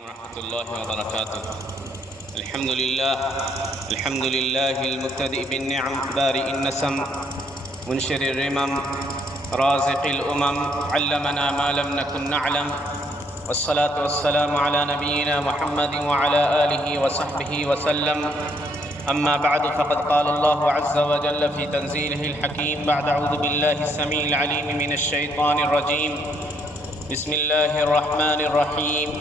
ورحمة الله وبركاته. الحمد لله المبتدئ بالنعم بارئ النسم منشر الرمم رازق الأمم علمنا ما لم نكن نعلم والصلاة والسلام على نبينا محمد وعلى آله وصحبه وسلم. أما بعد فقد قال الله عز وجل في تنزيله الحكيم بعد أعوذ بالله السميع العليم من الشيطان الرجيم. بسم الله الرحمن الرحيم.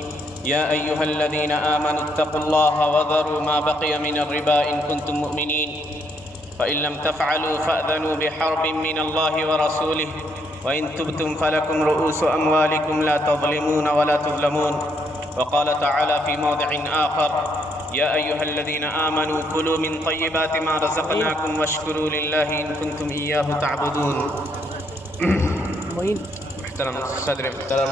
يا أيها الذين آمنوا اتقوا الله وذروا ما بقي من الربا إن كنتم مؤمنين فإن لم تفعلوا فأذنوا بحرب من الله ورسوله وإن تبتم فلكم رؤوس أموالكم لا تظلمون ولا تظلمون. وقال تعالى في موضع آخر: يا أيها الذين آمنوا كلوا من طيبات ما رزقناكم واشكروا لله إن كنتم إياه تعبدون. محترم صدر محترم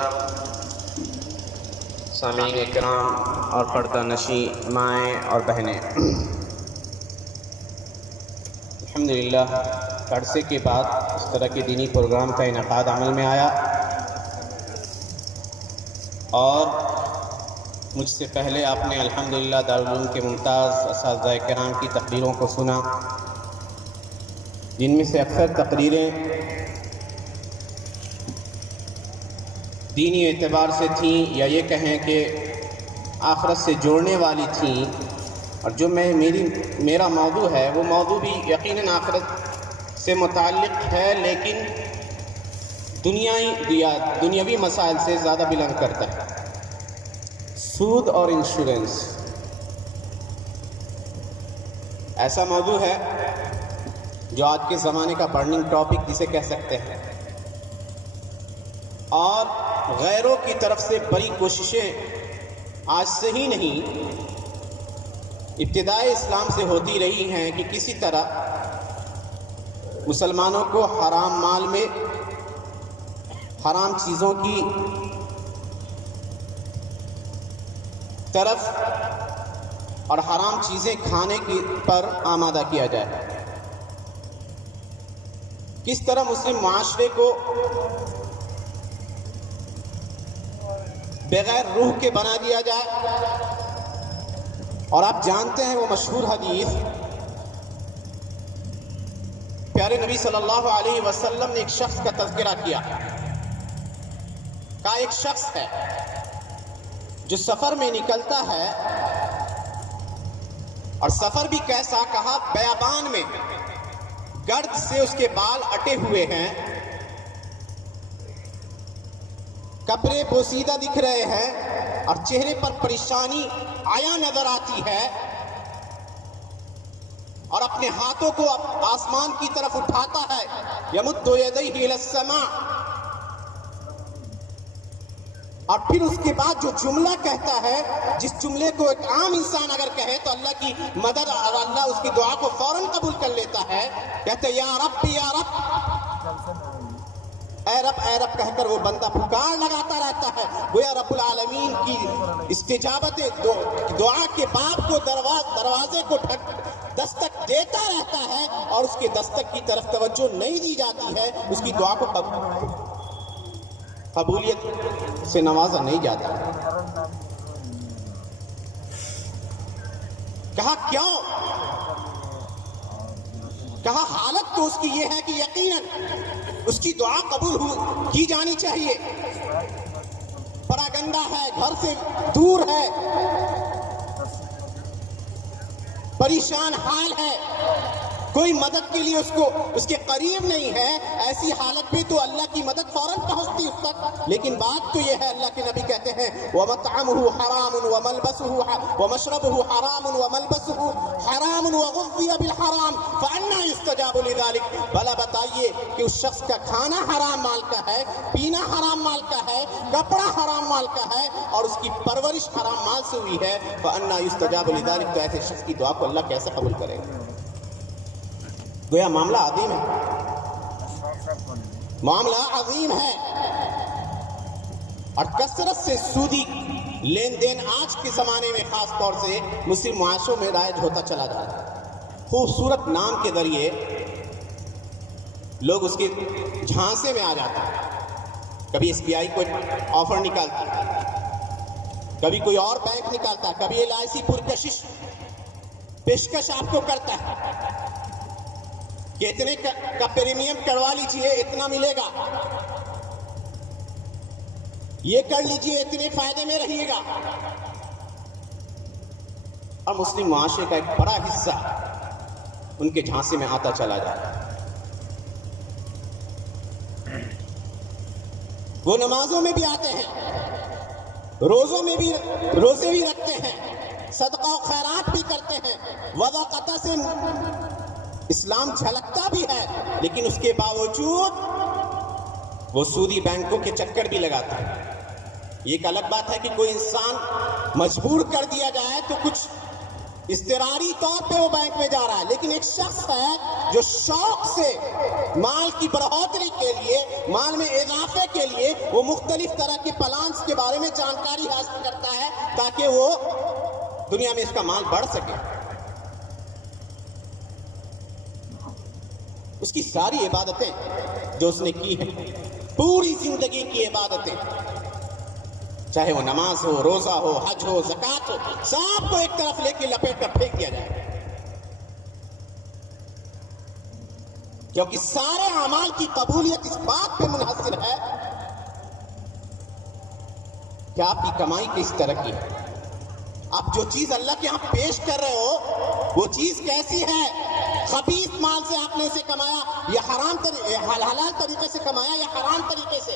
سامعین کرام اور پردہ نشین مائیں اور بہنیں، الحمدللہ عرصے کے بعد اس طرح کے دینی پروگرام کا انعقاد عمل میں آیا، اور مجھ سے پہلے آپ نے الحمدللہ دارالعلوم کے ممتاز اساتذہ کرام کی تقریروں کو سنا، جن میں سے اکثر تقریریں دینی اعتبار سے تھیں، یا یہ کہیں کہ آخرت سے جوڑنے والی تھیں، اور جو میرا موضوع ہے وہ موضوع بھی یقیناً آخرت سے متعلق ہے، لیکن دنیاوی مسائل سے زیادہ بلنگ کرتا ہے۔ سود اور انشورنس ایسا موضوع ہے جو آج کے زمانے کا برننگ ٹاپک جسے کہہ سکتے ہیں، اور غیروں کی طرف سے بڑی کوششیں آج سے ہی نہیں، ابتدائے اسلام سے ہوتی رہی ہیں کہ کسی طرح مسلمانوں کو حرام مال میں، حرام چیزوں کی طرف اور حرام چیزیں کھانے کی پر آمادہ کیا جائے، کس طرح مسلم معاشرے کو بغیر روح کے بنا دیا جائے۔ اور آپ جانتے ہیں وہ مشہور حدیث، پیارے نبی صلی اللہ علیہ وسلم نے ایک شخص کا تذکرہ کیا، کہا ایک شخص ہے جو سفر میں نکلتا ہے، اور سفر بھی کیسا، کہا بیابان میں گرد سے اس کے بال اٹے ہوئے ہیں، کپڑے بوسیدہ دکھ رہے ہیں، اور چہرے پر پریشانی آیا نظر آتی ہے، اور اپنے ہاتھوں کو آسمان کی طرف اٹھاتا ہے، یمد یدیہ الی السماء، اور پھر اس کے بعد جو جملہ کہتا ہے، جس جملے کو ایک عام انسان اگر کہے تو اللہ کی مدد اور اللہ اس کی دعا کو فوراً قبول کر لیتا ہے، کہتے یا رب یا رب، اے رب اے رب کہہ کر وہ بندہ پکار لگاتا رہتا ہے، گویا رب العالمین کی استجابت دعا کے باب کو، دروازے کو دستک دیتا رہتا ہے، اور اس کے دستک کی طرف توجہ نہیں دی جاتی ہے، اس کی دعا کو قبولیت سے نوازا نہیں جاتا۔ کہا کیوں؟ کہا حالت تو اس کی یہ ہے کہ یقیناً اس کی دعا قبول کی جانی چاہیے، پراگندہ ہے، گھر سے دور ہے، پریشان حال ہے، کوئی مدد کے لیے اس کے قریب نہیں ہے، ایسی حالت میں تو اللہ کی مدد فوراً پہنچتی اس تک۔ لیکن بات تو یہ ہے، اللہ کے نبی کہتے ہیں وَمَطْعَمُهُ حَرَامٌ وَمَشْرَبُهُ حَرَامٌ وَمَلْبَسُهُ حَرَامٌ وَغُذِّيَ بِالْحَرَامِ فَأَنَّىٰ يُسْتَجَابُ لِذَٰلِكَ۔ بھلا بتائیے کہ اس شخص کا کھانا حرام مال کا ہے، پینا حرام مال کا ہے، کپڑا حرام مال کا ہے، اور اس کی پرورش حرام مال سے ہوئی ہے، فَأَنَّىٰ يُسْتَجَابُ لِذَٰلِكَ، تو ایسے شخص کی دعا کو اللہ کیسے قبول کرے گا؟ گویا معاملہ عظیم ہے، معاملہ عظیم ہے، اور کثرت سے سودی لین دین آج کے زمانے میں خاص طور سے مسلم معاشروں میں رائج ہوتا چلا جا رہا ہے۔ خوبصورت نام کے ذریعے لوگ اس کے جھانسے میں آ جاتے ہیں، کبھی SBI کو آفر نکالتا ہے، کبھی کوئی اور بینک نکالتا ہے, کبھی LIC پرکشش پیشکش آپ کو کرتا ہے کہ اتنے کا پریمیم کروا لیجئے اتنا ملے گا, یہ کر لیجئے اتنے فائدے میں رہیے گا. اور مسلم معاشرے کا ایک بڑا حصہ ان کے جھانسے میں آتا چلا جاتا ہے. وہ نمازوں میں بھی آتے ہیں, روزوں میں بھی روزے بھی رکھتے ہیں, صدقہ و خیرات بھی کرتے ہیں, وضع قطع سے اسلام جھلکتا بھی ہے, لیکن اس کے باوجود وہ سودی بینکوں کے چکر بھی لگاتے ہیں. یہ ایک الگ بات ہے کہ کوئی انسان مجبور کر دیا جائے تو کچھ اضطراری طور پہ وہ بینک میں جا رہا ہے, لیکن ایک شخص ہے جو شوق سے مال کی بڑھوتری کے لیے, مال میں اضافے کے لیے وہ مختلف طرح کے پلانس کے بارے میں جانکاری حاصل کرتا ہے تاکہ وہ دنیا میں اس کا مال بڑھ سکے. اس کی ساری عبادتیں جو اس نے کی ہیں, پوری زندگی کی عبادتیں, چاہے وہ نماز ہو, روزہ ہو, حج ہو, زکوٰۃ ہو, سب کو ایک طرف لے کے لپیٹ کر پھینک دیا جائے, کیونکہ سارے اعمال کی قبولیت اس بات پہ منحصر ہے کہ آپ کی کمائی کس طرح کی ہے. آپ جو چیز اللہ کے ہاں پیش کر رہے ہو وہ چیز کیسی ہے, خبیث مال سے آپ نے اسے کمایا یا حلال طریقے سے کمایا یا حرام طریقے سے.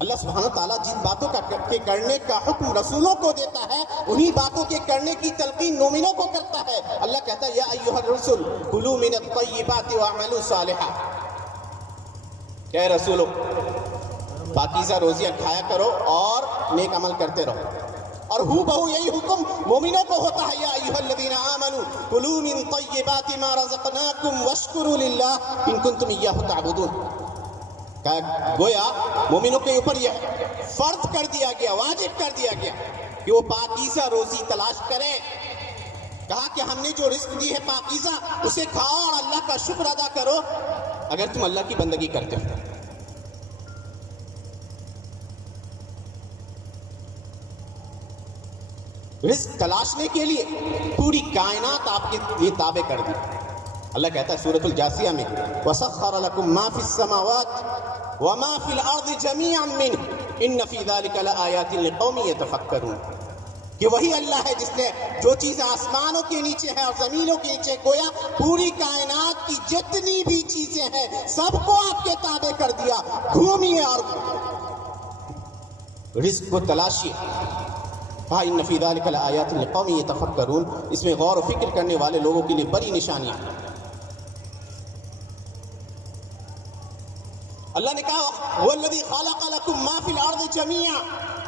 اللہ سبحانہ وتعالیٰ جن باتوں کے کرنے کا حکم رسولوں کو دیتا ہے انہی باتوں کے کرنے کی تلقین مومنوں کو کرتا ہے. اللہ کہتا ہے یا ایھا الرسل کلوا من الطیبات واعملوا صالحا, کہ اے رسولو پاکیزہ روزیاں کھایا کرو اور نیک عمل کرتے رہو. اور ہو بہو یہی حکم مومنوں کو ہوتا ہے, یا ایھا الذین آمنوا کلوا من طیبات ما رزقناکم واشکروا للہ ان کنتم ایاہ تعبدون. گویا مومنوں کے اوپر یہ فرض کر دیا گیا, واجب کر دیا گیا کہ وہ پاکیزہ روزی تلاش کریں. کہا کہ ہم نے جو رزق دی ہے پاکیزہ اسے کھاؤ اور اللہ کا شکر ادا کرو اگر تم اللہ کی بندگی کرتے ہو. رزق تلاشنے کے لیے پوری کائنات آپ کے لیے تابع کر دی. اللہ کہتا ہے سورۃ الجاثیہ میں وَسَخَّرَ لَكُم مَّا فِي السَّمَاوَاتِ وَمَا فِي الْأَرْضِ جَمِيعًا مِّنْهُ إِنَّ فِي ذَلِكَ لَآيَاتٍ لِقَوْمٍ يَتَفَكَّرُونَ. کہ وہی اللہ ہے جس نے جو چیزیں آسمانوں کے نیچے ہیں اور زمینوں کے نیچے, گویا پوری کائنات کی جتنی بھی چیزیں ہیں سب کو آپ کے تابع کر دیا. گھومیے اور رزق کو تلاشیے. ہاں ان فی ذلک لآیات لقوم یتفکرون, اس میں غور و فکر کرنے والے لوگوں کے لیے بڑی نشانیاں ہیں. اللہ نے کہا والذی خلق لکم ما فی الارض جمیعا,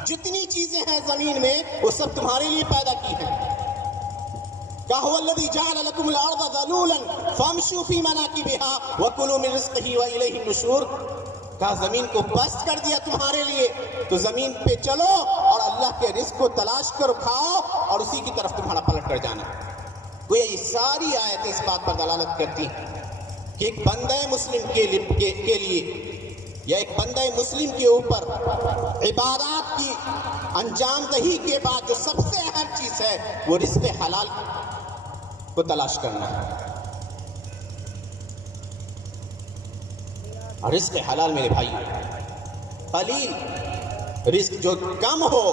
جتنی چیزیں ہیں زمین میں وہ سب تمہارے لیے پیدا کی ہیں. کہا والذی جعل لکم الارض ذلولا فامشوا فی مناکبها وکلوا من رزقہ والیہ النشور. کہا زمین کو پست کر دیا تمہارے لیے تو زمین پہ چلو اور اللہ کے رزق کو تلاش کرو, کھاؤ اور اسی کی طرف تمہارا پلٹ کر جانا. گویا یہ ساری آیتیں اس بات پر دلالت کرتی ہیں کہ ایک بندہ مسلم کے لیے یا ایک بندہ مسلم کے اوپر عبادات کی انجام دہی کے بعد جو سب سے اہم چیز ہے وہ رزق حلال کو تلاش کرنا ہے. اور رزق حلال میرے بھائی قلیل رزق جو کم ہو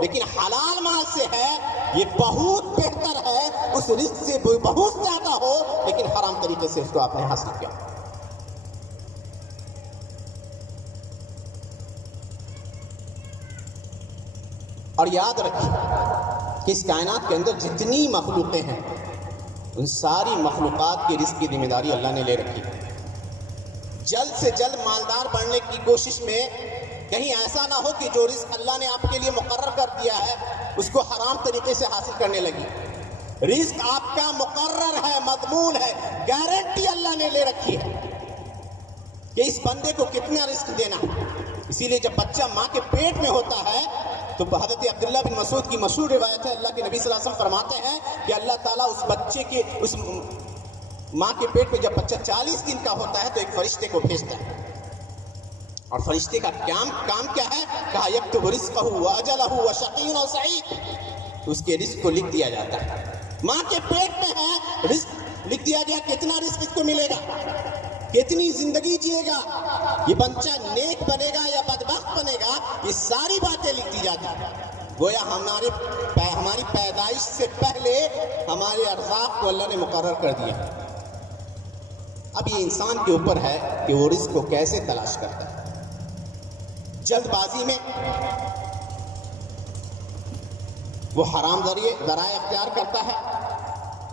لیکن حلال مال سے ہے یہ بہت بہتر ہے اس رزق سے بہت زیادہ ہو لیکن حرام طریقے سے اس کو آپ نے حاصل کیا. اور یاد رکھیں کہ اس کائنات کے اندر جتنی مخلوقیں ہیں ان ساری مخلوقات کی رزق کی ذمہ داری اللہ نے لے رکھی. جلد سے جلد مالدار بننے کی کوشش میں کہیں ایسا نہ ہو کہ جو رزق اللہ نے آپ کے لیے مقرر کر دیا ہے اس کو حرام طریقے سے حاصل کرنے لگی. رزق آپ کا مقرر ہے, مضمون ہے, گارنٹی اللہ نے لے رکھی ہے کہ اس بندے کو کتنا رزق دینا. اسی لیے جب بچہ ماں کے پیٹ میں ہوتا ہے تو حضرت عبداللہ بن مسعود کی مشہور روایت ہے, اللہ کے نبی صلی اللہ علیہ وسلم فرماتے ہیں کہ اللہ تعالیٰ اس بچے کے اس ماں کے پیٹ میں جب بچہ 40 دن کا ہوتا ہے تو ایک فرشتے کو بھیجتا ہے اور فرشتے کا کام کیا ہے؟ کہا یکتب رزقہ واجلہ وشقی او سعید، اس کے رزق کو لکھ دیا جاتا ہے. ماں کے پیٹ میں ہے، رزق لکھ دیا گیا، کتنا رزق اس کو ملے گا، کتنی زندگی جیے گا، یہ بچہ نیک بنے گا یا بدبخت بنے گا، یہ ساری باتیں لکھ دی جاتی ہیں. گویا ہماری پیدائش سے پہلے ہمارے ارزاق کو اللہ نے مقرر کر دیا. اب یہ انسان کے اوپر ہے کہ وہ رزق کو کیسے تلاش کرتا ہے. جلد بازی میں وہ حرام ذرائع اختیار کرتا ہے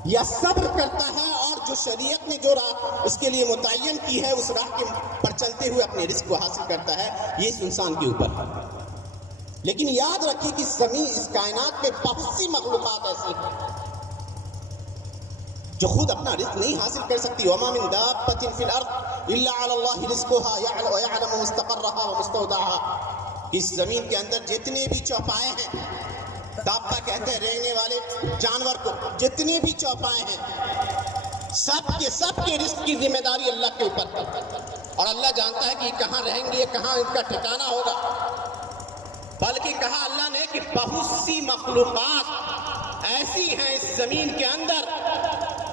یا صبر کرتا ہے اور جو شریعت نے جو راہ اس کے لیے متعین کی ہے اس راہ کے پر چلتے ہوئے اپنے رزق کو حاصل کرتا ہے. یہ اس انسان کے اوپر ہے. لیکن یاد رکھیے کہ اس کائنات میں بہت سی مخلوقات ایسی ہیں جو خود اپنا رزق نہیں حاصل کر سکتی. وما من دابۃ فی الارض الا علی اللہ رزقها ویعلم مستقرها ومستودعها. اس زمین کے اندر جتنے بھی چوپائے ہیں، دابہ کہتے ہیں رہنے والے جانور کو، جتنے بھی چوپائے ہیں سب کے رزق کی ذمہ داری اللہ کے اوپر ہے. اور اللہ جانتا ہے کہ یہ کہاں رہیں گے، کہاں ان کا ٹھکانہ ہوگا. بلکہ کہا اللہ نے کہ بہت سی مخلوقات ایسی ہیں اس زمین کے اندر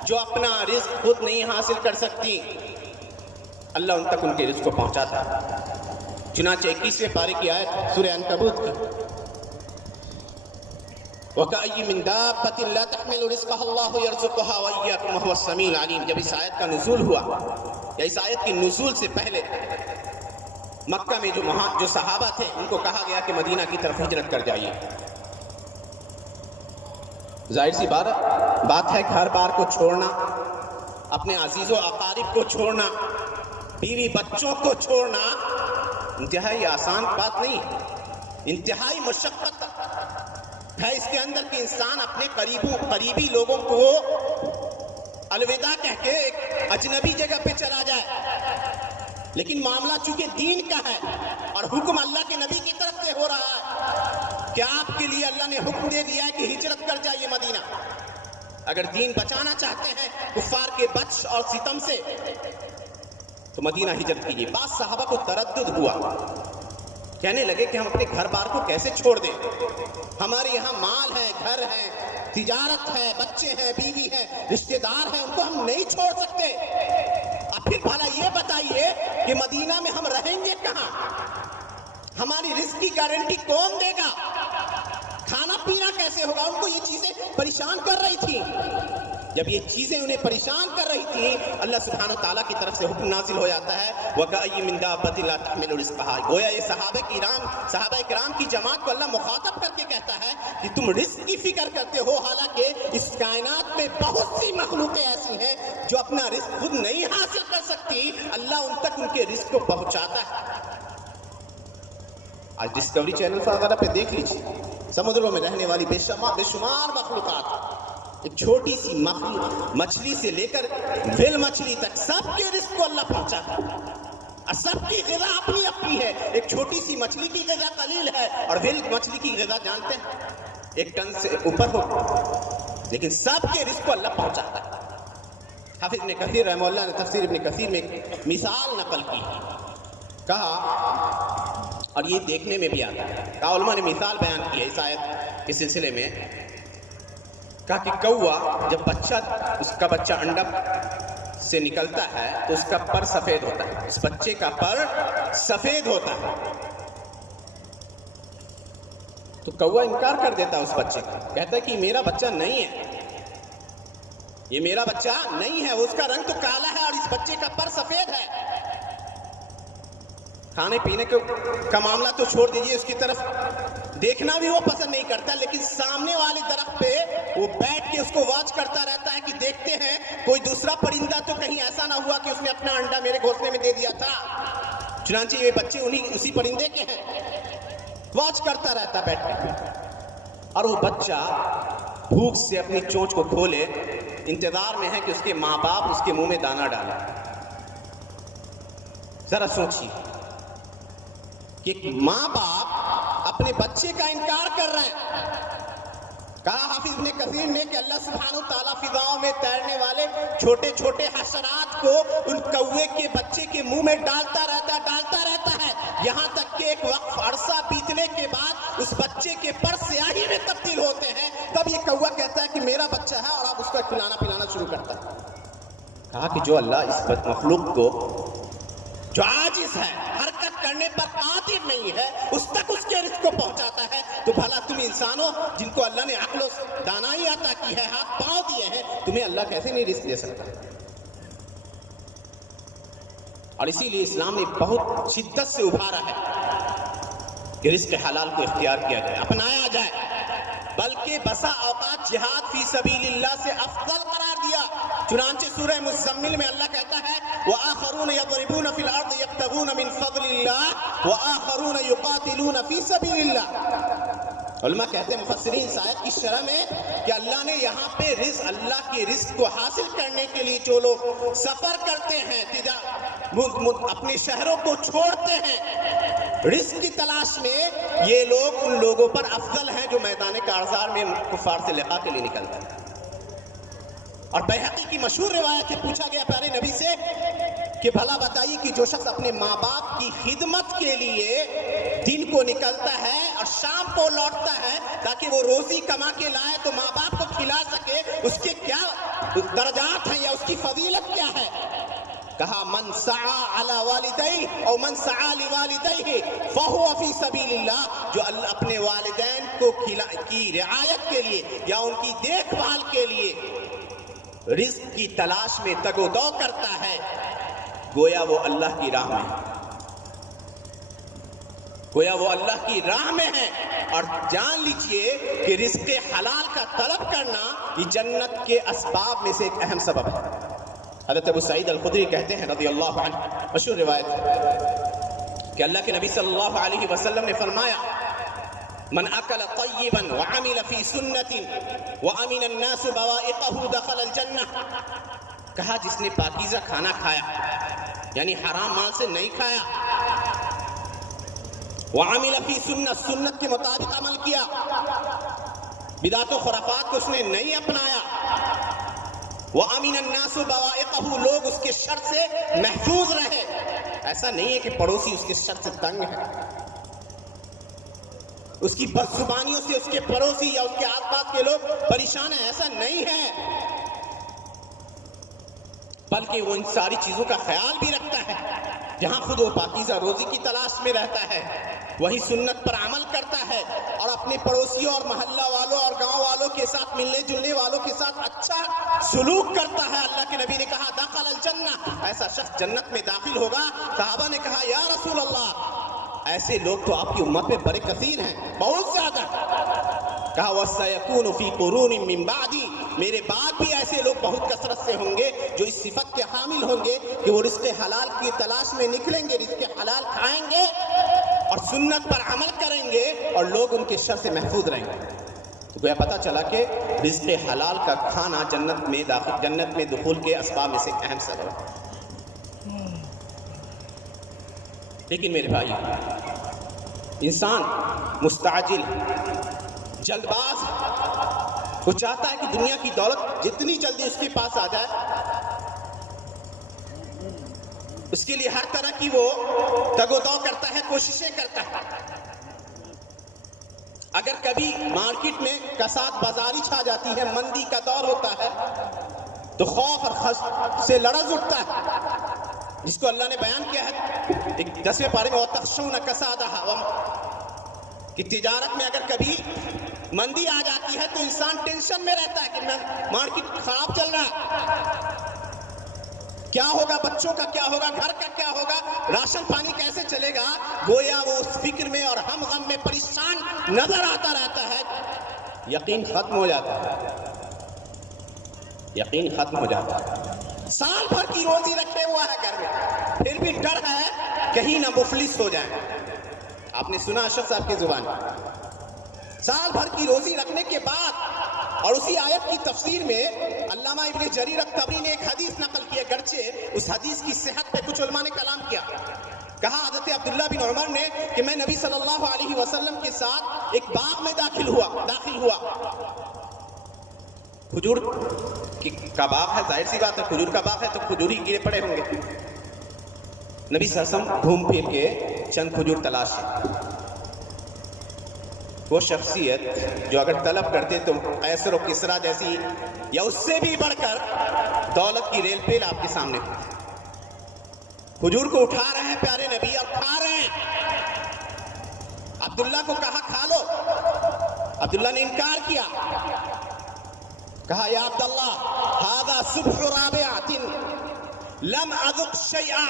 جو اپنا رزق خود نہیں حاصل کر سکتی، اللہ ان تک ان کے رزق کو پہنچاتا ہے. چنانچہ 21ویں پارے کی آیت سورہ عنکبوت کی، وَكَأَيٍّ مِّن دَابَّةٍ لَا تَحْمِلُ رِزْقَهَا اللَّهُ يَرْزُقُهَا وَإِيَّاكُمْ وَهُوَ السَّمِيعُ الْعَلِيمُ. جب اس آیت کا نزول ہوا یا اس آیت کی نزول سے پہلے مکہ میں جو صحابہ تھے ان کو کہا گیا کہ مدینہ کی طرف ہجرت کر جائیے. ظاہر سی بات ہے گھر بار کو چھوڑنا، اپنے عزیز و اقارب کو چھوڑنا، بیوی بچوں کو چھوڑنا انتہائی آسان بات نہیں، انتہائی مشقت ہے اس کے اندر کہ انسان اپنے قریبی لوگوں کو الوداع کہہ کے ایک اجنبی جگہ پہ چلا جائے. لیکن معاملہ چونکہ دین کا ہے اور حکم اللہ کے نبی کی طرف سے ہو رہا ہے کہ آپ کے لیے اللہ نے حکم دے دیا ہے کہ ہجرت کر جائیے مدینہ. اگر دین بچانا چاہتے ہیں کفار کے بطش اور ستم سے تو مدینہ ہجرت کیجیے. بعض صحابہ کو تردد ہوا، کہنے لگے کہ ہم اپنے گھر بار کو کیسے چھوڑ دیں، ہمارے یہاں مال ہے، گھر ہے، تجارت ہے، بچے ہیں، بیوی ہے، رشتہ دار ہیں، ان کو ہم نہیں چھوڑ سکتے. اب پھر بھلا یہ بتائیے کہ مدینہ میں ہم رہیں گے کہاں، ہماری رزق کی گارنٹی کون دے گا، کھانا پینا کیسے ہوگا. ان کو یہ چیزیں پریشان کر رہی تھی. جب یہ چیزیں انہیں پریشان کر رہی تھی اللہ سبحانہ تعالیٰ کی طرف سے حکم نازل ہو جاتا ہے وَكَأَيٍّ مِّن دَابَّةٍ لَا تَحْمِلُ رِزْقَهَا. گویا یہ صحابہ کرام کی جماعت کو اللہ مخاطب کر کے کہتا ہے کہ تم رزق کی فکر کرتے ہو، حالانکہ اس کائنات میں بہت سی مخلوقیں ایسی ہیں جو اپنا رزق خود نہیں حاصل کر سکتی، اللہ ان تک ان کے رزق کو پہنچاتا ہے. آج ڈسکوری چینل وغیرہ پہ دیکھ لیجیے، سمندروں میں رہنے والی بے شمار مخلوقات، ایک چھوٹی سی مچھلی سے لے کر ویل مچھلی تک سب کے رزق کو اللہ پہنچاتا ہے اور سب کی غذا اپنی اپنی ہے. ایک چھوٹی سی مچھلی کی غذا قلیل ہے اور ویل مچھلی کی غذا جانتے ہیں ایک ٹن سے اوپر ہو، لیکن سب کے رزق کو اللہ پہنچاتا ہے. حافظ ابن کثیر رحمہ اللہ نے تفسیر ابن کثیر میں ایک مثال نقل کی، کہا اور یہ دیکھنے میں بھی آتا ہے، کہا علماء نے مثال بیان کی ہے اس آیت کے سلسلے میں. کہا کہ کوا جب اس کا بچہ انڈا سے نکلتا ہے تو اس کا پر سفید ہوتا ہے، اس بچے کا پر سفید ہوتا ہے. تو کوا انکار کر دیتا ہے اس بچے کا، کہتا ہے کہ میرا بچہ نہیں ہے، یہ میرا بچہ نہیں ہے، اس کا رنگ تو کالا ہے اور اس بچے کا پر سفید ہے. کھانے پینے کا معاملہ تو چھوڑ دیجیے، اس کی طرف دیکھنا بھی وہ پسند نہیں کرتا، لیکن سامنے والے درخت پہ وہ بیٹھ کے اس کو واچ کرتا رہتا ہے کہ دیکھتے ہیں کوئی دوسرا پرندہ تو کہیں ایسا نہ ہوا کہ اس نے اپنا انڈا میرے گھونسلے میں دے دیا تھا. چنانچہ یہ بچے اسی پرندے کے ہیں، واچ کرتا رہتا بیٹھ کے. اور وہ بچہ بھوک سے اپنی چونچ کو کھولے، انتظار میں ہے کہ اس کے ماں باپ اس کے منہ میں دانا ڈالیں. ذرا سوچیے کہ ماں باپ اپنے بچے کا انکار کر رہے ہیں. کہا حافظ ابن کثیر نے کہ اللہ سبحانہ تعالیٰ فضاؤں میں تیرنے والے چھوٹے چھوٹے حشرات کو ان کوے کے بچے کے منہ میں ڈالتا رہتا ہے. یہاں تک کہ ایک وقت عرصہ بیتنے کے بعد اس بچے کے پر سیاہی میں تبدیل ہوتے ہیں، تب یہ کوا کہتا ہے کہ میرا بچہ ہے، اور آپ اس کا کھلانا پلانا شروع کرتا ہے۔ کہا کہ جو اللہ اس مخلوق کو جو عاجز ہے، حرکت کرنے پر قادر نہیں ہے، اس تک اس کے رزق کو پہنچاتا ہے، تو بھلا تم انسانوں جن کو اللہ نے عقل و دانائی عطا کی ہے، ہاتھ پاؤں دیے ہیں، تمہیں اللہ کیسے نہیں رزق دے سکتا؟ اور اسی لیے اسلام نے بہت شدت سے ابھارا ہے کہ رزق حلال کو اختیار کیا جائے، اپنایا جائے، بلکہ بسا اوقات جہاد فی سبیل اللہ سے افضل قرار دیا۔ چنانچہ سورہ مزمل میں اللہ کہتا ہے وَآخَرُونَ يَضْرِبُونَ فِي الْأَرْضِ يَبْتَغُونَ مِنْ فَضْلِ اللَّهِ وَآخَرُونَ يُقَاتِلُونَ فِي سَبِيلِ اللَّهِ۔ علماء کہتے ہیں مفسرین اس آیت کی شرح میں کہ اللہ نے یہاں پہ رزق، اللہ کے رزق کو حاصل کرنے کے لیے جو لوگ سفر کرتے ہیں، اپنے شہروں کو چھوڑتے ہیں رزق کی تلاش میں، یہ لوگ ان لوگوں پر افضل ہیں جو میدان کارزار میں کفار سے لقاء کے لیے نکلتے ہیں۔ اور بیہقی کی مشہور روایت ہے، پوچھا گیا پیارے نبی سے کہ بھلا بتائیے کہ جو شخص اپنے ماں باپ کی خدمت کے لیے دن کو نکلتا ہے اور شام کو لوٹتا ہے تاکہ وہ روزی کما کے لائے تو ماں باپ کو کھلا سکے، اس کے کیا درجات ہیں یا اس کی فضیلت کیا ہے؟ کہا من سعى على والديه او من سعى لوالديه فهو في سبيل الله، جو اللہ اپنے والدین کو کی رعایت کے لیے یا ان کی دیکھ بھال کے لیے رزق کی تلاش میں تگ و دو کرتا ہے، گویا وہ اللہ کی راہ میں ہے، گویا وہ اللہ کی راہ میں ہے۔ اور جان لیجئے کہ رزق حلال کا طلب کرنا یہ جنت کے اسباب میں سے ایک اہم سبب ہے۔ حضرت ابو سعید الخدری کہتے ہیں رضی اللہ عنہ، مشہور روایت ہے کہ اللہ کے نبی صلی اللہ علیہ وسلم نے فرمایا من اکل طیبا وعمل فی سنت وامن الناس بوائقہ دخل الجنہ، کہا جس نے پاکیزہ کھانا کھایا یعنی حرام مال سے نہیں کھایا، وعمل فی سنت، سنت کے مطابق عمل کیا، بدعت و خرافات کو اس نے نہیں اپنایا، وَأَمِنَ النَّاسُ بَوَائِقَهُ، لوگ اس کے شر سے محفوظ رہے۔ ایسا نہیں ہے کہ پڑوسی اس کے شر سے تنگ ہے، اس کی بد زبانیوں سے اس کے پڑوسی یا اس کے آس پاس کے لوگ پریشان ہیں، ایسا نہیں ہے، بلکہ وہ ان ساری چیزوں کا خیال بھی رکھتا ہے۔ جہاں خود وہ پاکیزہ روزی کی تلاش میں رہتا ہے، وہی سنت پر عمل کرتا ہے اور اپنے پڑوسیوں اور محلہ والوں اور گاؤں والوں کے ساتھ، ملنے جلنے والوں کے ساتھ اچھا سلوک کرتا ہے۔ اللہ کے نبی نے کہا دخل الجنہ، ایسا شخص جنت میں داخل ہوگا۔ صحابہ نے کہا یا رسول اللہ، ایسے لوگ تو آپ کی امت میں بڑے کثیر ہیں، بہت زیادہ۔ کہا وَسَيَكُونُ فِي قُرُونٍ مِّن بَعْدِي، میرے بعد بھی ایسے لوگ بہت کثرت سے ہوں گے جو اس صفت کے حامل ہوں گے کہ وہ رزق حلال کی تلاش میں نکلیں گے، رزق حلال کھائیں گے اور سنت پر عمل کریں گے اور لوگ ان کے شر سے محفوظ رہیں گے۔ تو گویا پتہ چلا کہ رزق حلال کا کھانا جنت میں دخول کے اسباب میں سے ایک اہم سبب ہے۔ لیکن میرے بھائی، انسان مستعجل، جلد باز، وہ چاہتا ہے کہ دنیا کی دولت جتنی جلدی اس کے پاس آ جائے، اس کے لیے ہر طرح کی وہ تگ و دو کرتا ہے، کوششیں کرتا ہے۔ اگر کبھی مارکیٹ میں کساد بازاری چھا جاتی ہے، مندی کا دور ہوتا ہے، تو خوف اور خشم سے لرز اٹھتا ہے، جس کو اللہ نے بیان کیا ہے ایک 10ویں پارے میں وَتَخْشَوْنَ كَسَادَهَا، کہ تجارت میں اگر کبھی مندی آ جاتی ہے تو انسان ٹینشن میں رہتا ہے کہ مارکیٹ خراب چل رہا ہے، کیا ہوگا، بچوں کا کیا ہوگا، گھر کا کیا ہوگا، راشن پانی کیسے چلے گا۔ گویا وہ اس فکر میں اور ہم غم میں پریشان نظر آتا رہتا ہے۔ یقین ختم ہو جاتا ہے، یقین ختم ہو جاتا ہے۔ سال بھر کی روزی رکھے ہوا ہے گھر میں، پھر بھی ڈر ہے کہیں نہ مفلس ہو جائیں۔ آپ نے سنا اشرف صاحب کی زبان، سال بھر کی روزی رکھنے کے بعد، اور اسی آیت کی تفسیر میں علامہ ابن جریر الطبری نے ایک حدیث نقل کی، گرچہ اس حدیث کی صحت پہ کچھ علماء نے کلام کیا۔ کہا حضرت عبداللہ بن عمر نے کہ میں نبی صلی اللہ علیہ وسلم کے ساتھ ایک باغ میں داخل ہوا، کھجور کا باغ ہے، ظاہر سی بات ہے، کھجور کا باغ ہے تو کھجور ہی گرے پڑے ہوں گے۔ نبی صلی اللہ علیہ وسلم گھوم پھر کے چند کھجور تلاش ہے. وہ شخصیت جو اگر طلب کرتے تو قیصر و کسریٰ جیسی یا اس سے بھی بڑھ کر دولت کی ریل پیل آپ کے سامنے ہوتی. کھجور کو اٹھا رہے ہیں پیارے نبی اور کھا رہے ہیں. عبداللہ کو کہا کھا لو. عبداللہ نے انکار کیا. کہا یا عبداللہ ھذا صبح رابعۃ لم اذق شیئا.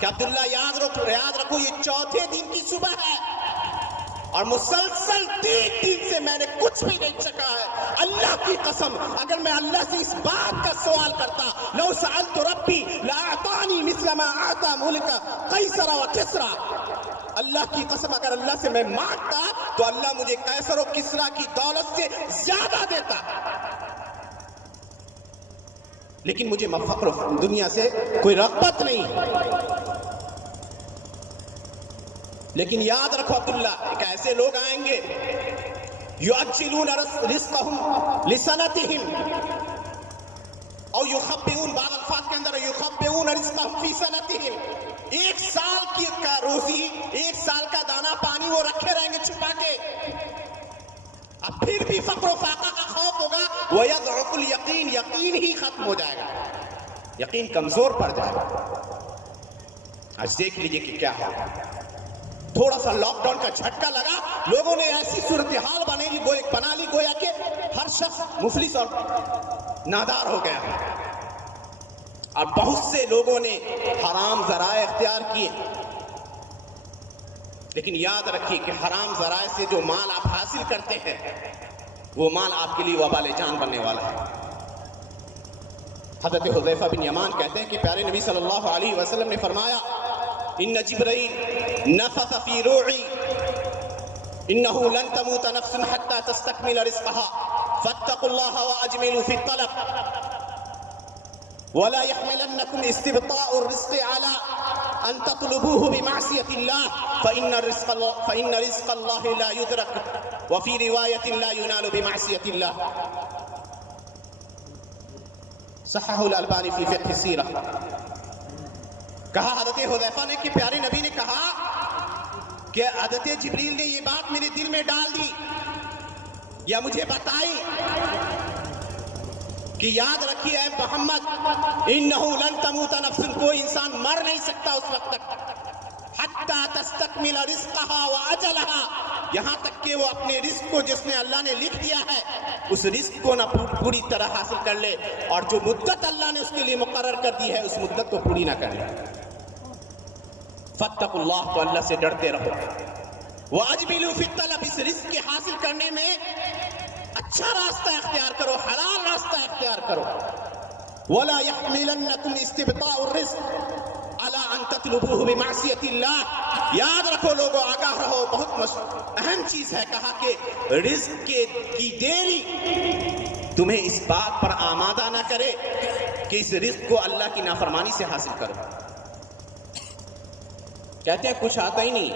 کہ عبداللہ یاد رکھو یہ چوتھے دن کی صبح ہے اور مسلسل 3 دن سے میں نے کچھ بھی نہیں چکا ہے. اللہ کی قسم اگر میں اللہ سے اس بات کا سوال کرتا لو سألت ربی لأعطانی مثل ما اعطى ملک قیصر و کسریٰ. اللہ کی قسم اگر اللہ سے میں مانگتا تو اللہ مجھے قیصر و کسریٰ کی دولت سے زیادہ دیتا. لیکن مجھے فقر دنیا سے کوئی رغبت نہیں. لیکن یاد رکھو عبداللہ ایک ایسے لوگ آئیں گے یعجلون رزقهم لسنتهم او یخبئون، بعض الفاظ کے اندر یخبئون رزقهم فی سنتهم. 1 سال کی کا روزی 1 سال کا دانہ پانی وہ رکھے رہیں گے چھپا کے. اب پھر بھی فقر و فاقہ کا خوف ہوگا. وَيَضْعُفُ الْيَقِينَ، یقین ہی ختم ہو جائے گا، یقین کمزور پڑ جائے گا. آج دیکھ لیجئے کہ کیا ہے. تھوڑا سا لاک ڈاؤن کا جھٹکا لگا، لوگوں نے ایسی صورتحال بنا لی گویا کہ ہر شخص مفلس اور نادار ہو گیا. اور بہت سے لوگوں نے حرام ذرائع اختیار کیے. لیکن یاد رکھیے کہ حرام ذرائع سے جو مال آپ حاصل کرتے ہیں وہ مال آپ کے لیے وبال جان بننے والا ہے. حضرت حذیفہ بن یمان کہتے ہیں کہ پیارے نبی صلی اللہ علیہ وسلم نے فرمایا ان جبرائیل نفث فی روعی انه لن تموت نفس حتى تستكمل رزقها فاتقوا الله واجملوا في الطلب ولا يحملنكم استبطاء الرزق على ان تطلبوه بمعصية الله فإن رزق الله لا يدرك وفي رواية لا ينال بمعصية الله. صححه الالبانی فی فقہ السیرہ. کہا حضرت حذیفہ نے کہ پیارے نبی نے کہا کہ حضرت جبریل نے یہ بات میرے دل میں ڈال دی یا مجھے بتائی کہ یاد رکھیے اے محمد انہو لن تموت نفس، کوئی انسان مر نہیں سکتا اس وقت تک حتی تستکمل رزقها واجلها، یہاں تک کہ وہ اپنے رزق کو جس نے اللہ نے لکھ دیا ہے اس رزق کو نہ پوری طرح حاصل کر لے اور جو مدت اللہ نے اس کے لیے مقرر کر دی ہے اس مدت کو پوری نہ کر لے. فاتقوا اللہ، تو اللہ سے ڈرتے رہو. واجملوا فی الطلب، اس رزق کے حاصل کرنے میں اچھا راستہ اختیار کرو، حلال راستہ اختیار کرو. ولا يحملنكم استبطاء الرزق على ان تطلبوه بمعصیة اللہ. یاد رکھو لوگوں، آگاہ رہو، بہت اہم چیز ہے. کہا کہ رزق کی دیری تمہیں اس بات پر آمادہ نہ کرے کہ اس رزق کو اللہ کی نافرمانی سے حاصل کرو. کہتے ہیں کچھ آتا ہی نہیں،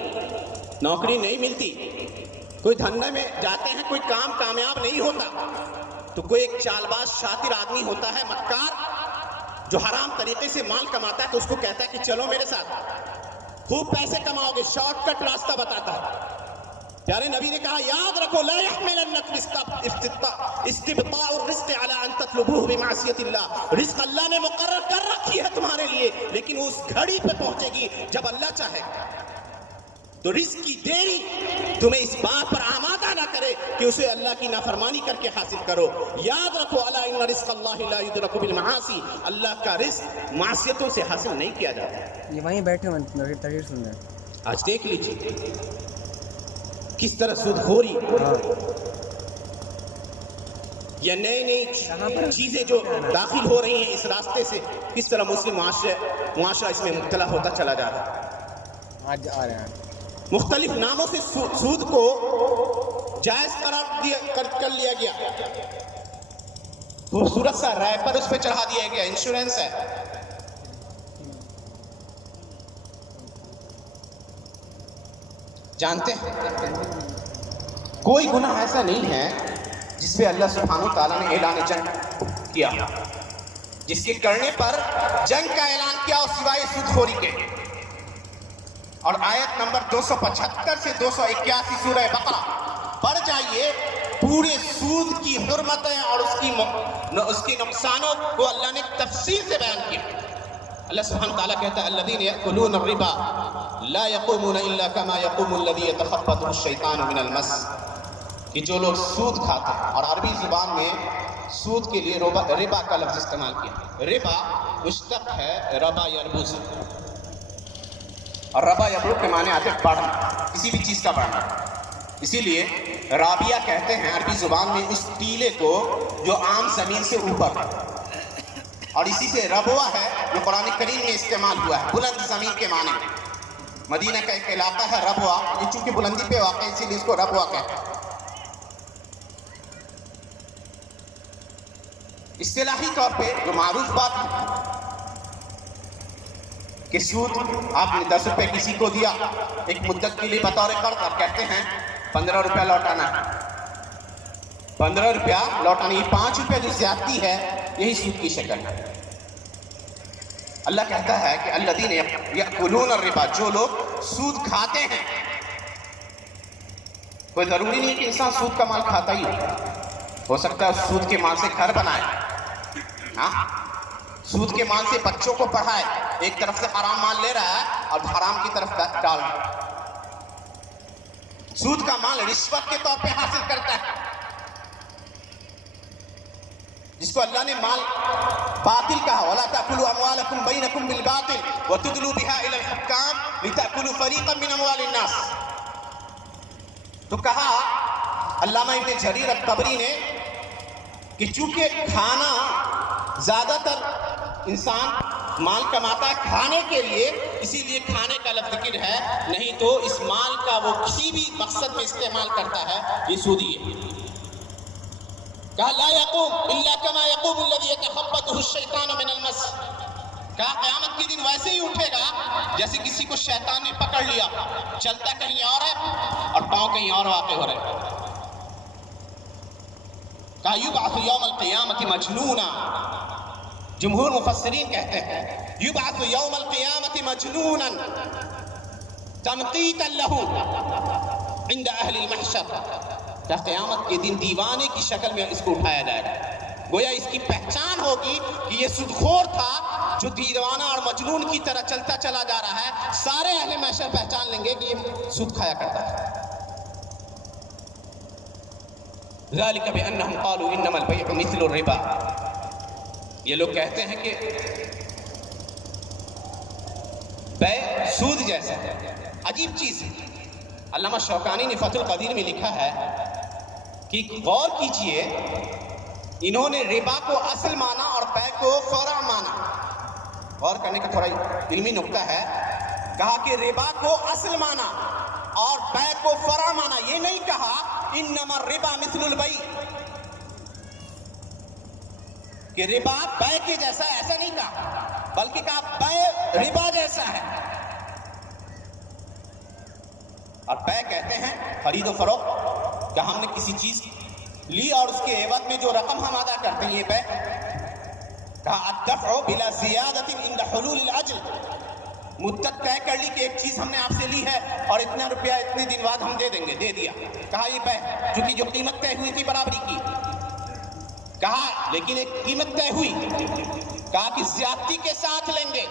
نوکری نہیں ملتی، کوئی دھندے میں جاتے ہیں کوئی کام کامیاب نہیں ہوتا تو کوئی ایک چال باز شاطر آدمی ہوتا ہے، مکار، جو حرام طریقے سے مال کماتا ہے تو اس کو کہتا ہے کہ چلو میرے ساتھ خوب پیسے کماؤ گے، شارٹ کٹ راستہ بتاتا ہے. پیارے نبی نے کہا یاد رکھو لا يحملنكم استبطاء الرزق على ان تطلبوه بمعصیة اللہ. رزق اللہ نے مقرر کر رکھی ہے تمہارے لیے لیکن اس گھڑی پہ پہنچے گی جب اللہ چاہے. تو رزق کی دیری تمہیں اس بات پر آمادہ نہ کرے کہ اسے اللہ کی نافرمانی کر کے حاصل کرو. یاد رکھو الا ان رزق اللہ لا يدرك بالمعاصی، اللہ کا رزق معصیتوں سے حاصل نہیں کیا جاتا. یہ وہیں بیٹھے ہیں تقریر سن رہے ہیں. آج دیکھ لیجیے کس طرح سود خوری یا نئی نئی چیزیں جو داخل ہو رہی ہیں اس راستے سے، کس طرح مسلم معاشرہ اس میں مبتلا ہوتا چلا جا رہا ہے. آج آ رہے ہیں مختلف ناموں سے سود کو جائز قرار کر لیا گیا. خوبصورت سا ریپر اس پہ چڑھا دیا گیا، انشورنس ہے. جانتے ہیں کوئی گناہ ایسا نہیں ہے جس پہ اللہ سبحانہ و تعالیٰ نے اعلان جنگ کیا، جس کے کرنے پر جنگ کا اعلان کیا اور سوائے سود خوری کے. اور آیت نمبر 275 سے 281 سورہ بقرہ پڑھ جائیے، پورے سود کی حرمتیں اور اس کی نقصانوں کو اللہ نے تفصیل سے بیان کیا۔ اللہ سبحانہ وتعالیٰ کہتا ہے الذین یأکلون الربا لا یقومون الا کما یقوم الذی یتخبطہ الشیطان من المس، کہ جو لوگ سود کھاتے ہیں، اور عربی زبان میں سود کے لیے ربا کا لفظ استعمال کیا۔ ربا مشتق ہے ربا یربو سے، اور ربا یربو کے معنی آتے ہیں بڑھنا، کسی بھی چیز کا بڑھنا۔ اسی لیے رابیہ کہتے ہیں عربی زبان میں اس ٹیلے کو جو عام زمین سے اوپر ہے، اور اسی سے ربوہ ہے جو قرآن کریم میں استعمال ہوا ہے بلند زمین کے معنی میں۔ مدینہ کا ایک علاقہ ہے ربوہ، یہ چونکہ بلندی پہ واقع ہے اسی لیے اس کو ربوہ کہتے ہیں۔ اصطلاحی طور پہ جو معروف بات ہے کہ سود آپ نے 10 روپے کسی کو دیا ایک مدت کے لیے بطور قرض، اور کہتے ہیں 15 روپیہ لوٹانا ہے، 15 روپیہ لوٹانا، یہ 5 روپیہ جو زیادتی ہے یہی سود کی شکل ہے۔ اللہ کہتا ہے کہ الذین یأکلون الربا، جو لوگ سود کھاتے ہیں۔ کوئی ضروری نہیں کہ انسان سود کا مال کھاتا ہی ہو سکتا ہے سود کے مال سے گھر بنائے، سود کے مال سے بچوں کو پڑھائے، ایک طرف سے حرام مال لے رہا ہے اور حرام کی طرف ڈال رہا ہے۔ سود کا مال رشوت کے طور پہ حاصل کرتا ہے، جس کو اللہ نے مال باطل کہا، وَلَا تَأْكُلُوا أَمْوَالَكُمْ بَيْنَكُمْ بِالْبَاطِلِ وَتُدْلُوا بِهَا إِلَى الْحُكَّامِ لِتَأْكُلُوا فَرِيقًا مِنْ أَمْوَالِ النَّاسِ۔ تو کہا علامہ ابن جریر الطبری نے کہ چونکہ کھانا زیادہ تر انسان مال کماتا ہے کھانے کے لیے، اسی لیے کھانے کا لفظ ذکر ہے، نہیں تو اس مال کا وہ کسی بھی مقصد میں استعمال کرتا ہے یہ سودی ہے۔ کہا لا یقوم الا کما یقوم الذی یتخبطہ الشیطان من المس، کہا قیامت کے دن ویسے ہی اٹھے گا جیسے کسی کو شیطان نے پکڑ لیا، چلتا کہیں اور ہے اور پاؤں کہیں اور واقع ہو رہے ہیں۔ کہا یبعث یوم القیامت مجنونا، جمہور مفسرین کہتے ہیں یبعث یوم القیامت مجنونا تنقیتا لہ عند اہل المحشر، کہ قیامت کے دن دیوانے کی شکل میں اس کو اٹھایا جائے گا، گویا اس کی پہچان ہوگی کہ یہ سودخور تھا جو دیوانہ اور مجنون کی طرح چلتا چلا جا رہا ہے، سارے اہل محشر پہچان لیں گے کہ یہ سود کھایا کرتا ہے۔ ذالک بانہم قالوا انما البیع مثل الربا، یہ لوگ کہتے ہیں کہ بیع سود جیسا ہے، عجیب چیز ہے۔ علامہ شوکانی نے فتح القدیر میں لکھا ہے کہ غور کیجئے، انہوں نے ربا کو اصل مانا اور بیع کو فرع مانا۔ غور کرنے کا تھوڑا علمی نکتہ ہے، کہا کہ ربا کو اصل مانا اور بیع کو فرع مانا، یہ نہیں کہا انما الربا مثل البیع، کہ ربا بیع کے جیسا، ایسا نہیں کہا، بلکہ کہا بیع ربا جیسا ہے۔ اور بیع کہتے ہیں خرید و فروخت، کہ ہم نے کسی چیز لی اور اس کے عوض میں جو رقم ہم ادا کرتے ہیں یہ بیع۔ کہا الدفع بلا زیادت عند حلول الاجل، مدت طے کر لی کہ ایک چیز ہم نے آپ سے لی ہے اور اتنا روپیہ اتنے دن بعد ہم دے دیں گے، دے دیا، کہا یہ بیع، چونکہ جو قیمت طے ہوئی تھی برابری کی، کہا لیکن ایک قیمت طے ہوئی، کہا کہ زیادتی کے ساتھ لیں گے،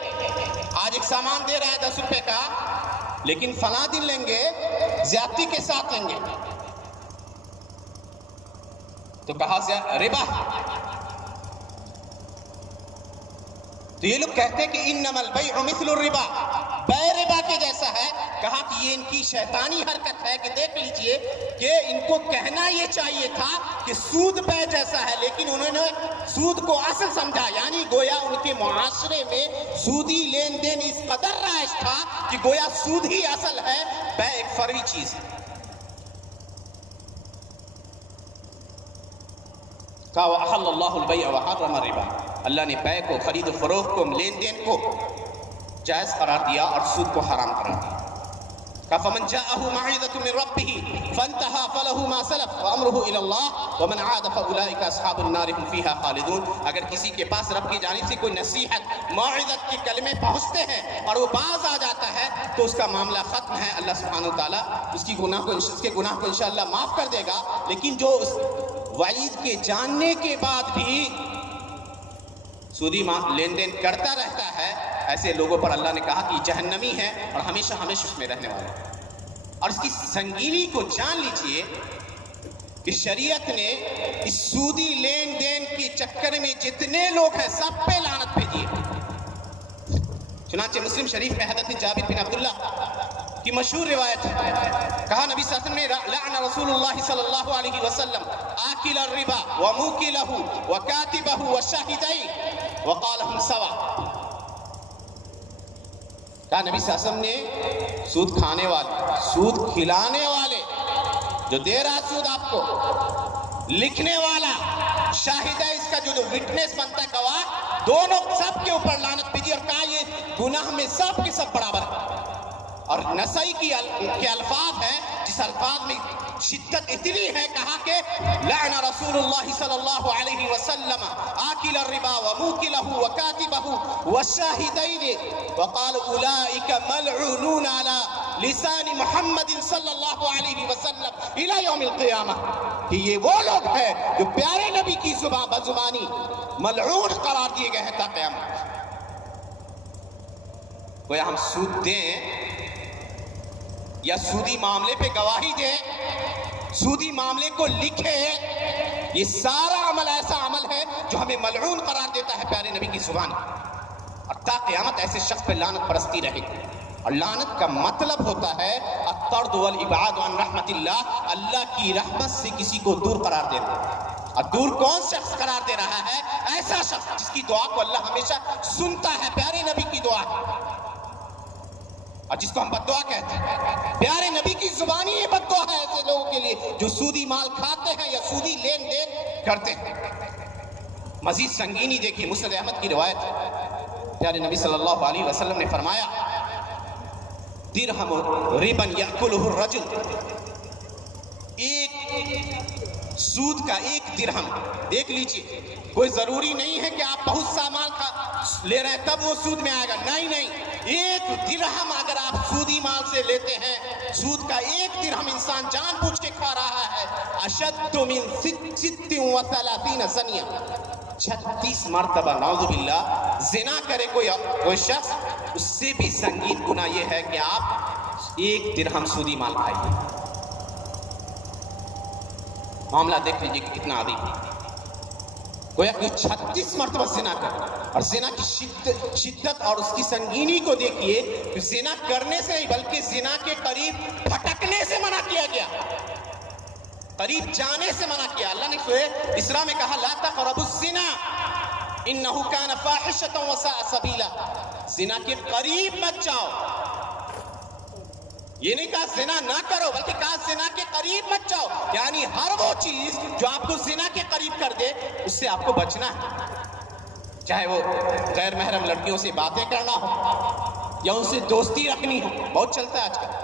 آج ایک سامان دے رہا ہے 10 روپے کا لیکن فلاں دن لیں گے زیادتی کے ساتھ لیں گے، تو کہا ربا۔ تو یہ لوگ کہتے ہیں کہ انما البیع مثل الربا، بیع ربا کے جیسا ہے۔ کہا کہ یہ ان کی شیطانی حرکت ہے کہ دیکھ لیجئے کہ ان کو کہنا یہ چاہیے تھا کہ سود بیع جیسا ہے، لیکن انہوں نے سود کو اصل سمجھا، یعنی گویا ان کے معاشرے میں سودی لین دین اس قدر رائج تھا کہ گویا سود ہی اصل ہے، بیع ایک فرعی چیز ہے۔ کہا وَأَحَلَّ اللَّهُ الْبَيْعَ وَحَرَّمَ الرِّبَا، اللہ نے بیع کو، خرید و فروخت کو، لین دین کو جائز قرار دیا اور سود کو حرام قرار دیا۔ فمن جاءه موعظة من ربه فانتهى فله ما سلف وامره الى الله ومن عاد فاولئك اصحاب النار هم فيها خالدون. اگر کسی کے پاس رب کی جانب سے کوئی نصیحت موعظت کے کلمے پہنچتے ہیں اور وہ باز آ جاتا ہے تو اس کا معاملہ ختم ہے. اللہ سبحانہ وتعالیٰ اس کے گناہ کو انشاءاللہ معاف کر دے گا. لیکن جو اس وعید کے جاننے کے بعد بھی سودی لین دین کرتا رہتا ہے، ایسے لوگوں پر اللہ نے کہا کہ جہنمی ہے اور ہمیشہ ہمیشہ اس میں رہنے والے ہیں. اور اس کی سنگینی کو جان لیجئے کہ شریعت نے اس سودی لین دین کے چکر میں جتنے لوگ ہیں سب پہ لعنت بھیجی ہے. چنانچہ مسلم شریف میں حضرت جابر بن عبداللہ کی مشہور روایت ہے، کہا نبی صلی اللہ علیہ وسلم نے لعن رسول اللہ صلی اللہ علیہ وسلم آکل الربا وموکلہ وکاتبہ وشاہدی وقال ہم سوا. کہا نبی صلی اللہ علیہ وسلم نے سود کھانے والے، سود کھلانے والے، جو دے رہا سود آپ کو، لکھنے والا، شاہد ہے اس کا جو وٹنس بنتا ہے گواہ، دونوں سب کے اوپر لعنت بھیجی اور کہا یہ گناہ میں سب کے سب برابر ہے. اور نسائی کے الفاظ ہیں جس الفاظ میں شدت اتنی ہے، کہا کہ لعن رسول اللہ صلی اللہ علیہ وسلم آکل الربا وموکلہ وکاتبہ والشاہدین وقال اولئک ملعونون علی لسان محمد صلی اللہ علیہ وسلم الی یوم القیامہ. کہ یہ وہ لوگ ہیں جو پیارے نبی کی بزبانی ملعون قرار دیے گئے ہیں تا قیامت. کوئی ہم سود دیں یا سودی معاملے پہ گواہی دیں، سودی معاملے کو لکھے، یہ سارا عمل ایسا عمل ہے جو ہمیں ملعون قرار دیتا ہے پیارے نبی کی زبان. اور تا قیامت ایسے شخص پہ لعنت پرستی رہے گی. اور لعنت کا مطلب ہوتا ہے الطرد والابعاد عن رحمت اللہ، اللہ کی رحمت سے کسی کو دور قرار دینا. اور دور کون شخص قرار دے رہا ہے؟ ایسا شخص جس کی دعا کو اللہ ہمیشہ سنتا ہے، پیارے نبی کی دعا، اور جس کو ہم بد دعا کہتے ہیں. پیارے نبی کی زبانی یہ بد دعا ہے ایسے لوگوں کے لیے جو سودی مال کھاتے ہیں یا سودی لین دین کرتے ہیں. مزید سنگینی دیکھیے، مسند احمد کی روایت ہے، پیارے نبی صلی اللہ علیہ وسلم نے فرمایا درہم ربا یأکلہ الرجل، ایک سود کا ایک درہم، دیکھ لیجئے کوئی ضروری نہیں ہے کہ آپ بہت سا مال لے رہے ہیں تب وہ سود میں آئے گا، نہیں، ایک درہم اگر آپ سودی مال سے لیتے ہیں، سود کا ایک درہم انسان جان بوجھ کے کھا رہا ہے، اشد من 36 زنیہ، 36 مرتبہ نعوذ باللہ زنا کرے کوئی شخص، اس سے بھی سنگین گناہ یہ ہے کہ آپ ایک درہم سودی مال کھائیے. معاملہ دیکھ لیجیے کہ کتنا عظیم ہے. گویا کہ 36 مرتبہ زنا کر، اور زنا کی شدت اور اس کی سنگینی کو دیکھیے. زنا کرنے سے نہیں بلکہ زنا کے قریب پھٹکنے سے منع کیا گیا، قریب جانے سے منع کیا. اللہ نے سورہ اسراء میں کہا لا تقربوا الزنا انہ کان فاحشۃ وساء سبیلا، زنا کے قریب مت جاؤ. یہ نہیں کہا زنا نہ کرو بلکہ کہا زنا کے قریب مت جاؤ، یعنی ہر وہ چیز جو آپ کو زنا کے قریب کر دے اس سے آپ کو بچنا ہے. چاہے وہ غیر محرم لڑکیوں سے باتیں کرنا ہو یا ان سے دوستی رکھنی ہو، بہت چلتا ہے آج کل.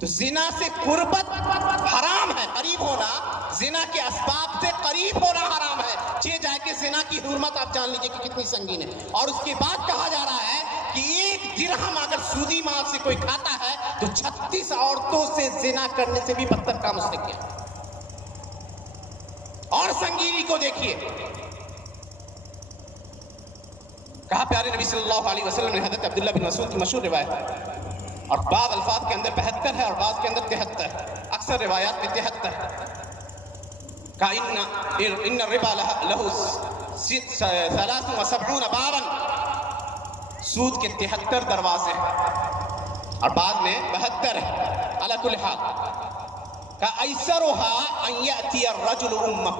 تو زنا سے قربت حرام ہے، قریب ہونا، زنا کے اسباب سے قریب ہونا حرام ہے. یہ جائے کہ زنا کی حرمت آپ جان لیجئے کہ کتنی سنگین ہے. اور اس کے بعد کہا جا رہا ہے کہ ایک درہم اگر سودی مال سے کوئی کھاتا ہے تو 36 عورتوں سے زنا کرنے سے بھی بدتر کام اس نے کیا. اور سنگینی کو دیکھیے، کہا پیارے نبی صلی اللہ علیہ وسلم نے، حضرت عبداللہ بن مسعود کی مشہور روایت ہے، اور بعض الفاظ کے اندر 72 ہے اور بعض کے اندر 73 ہے، اکثر روایات میں 73 ہے. کہا ان الربا له 73 بابا، سود کے 73 دروازے ہیں اور بعد میں 72 ہے. علی کل حال کہا ایسرها ان یأتی الرجل امہ،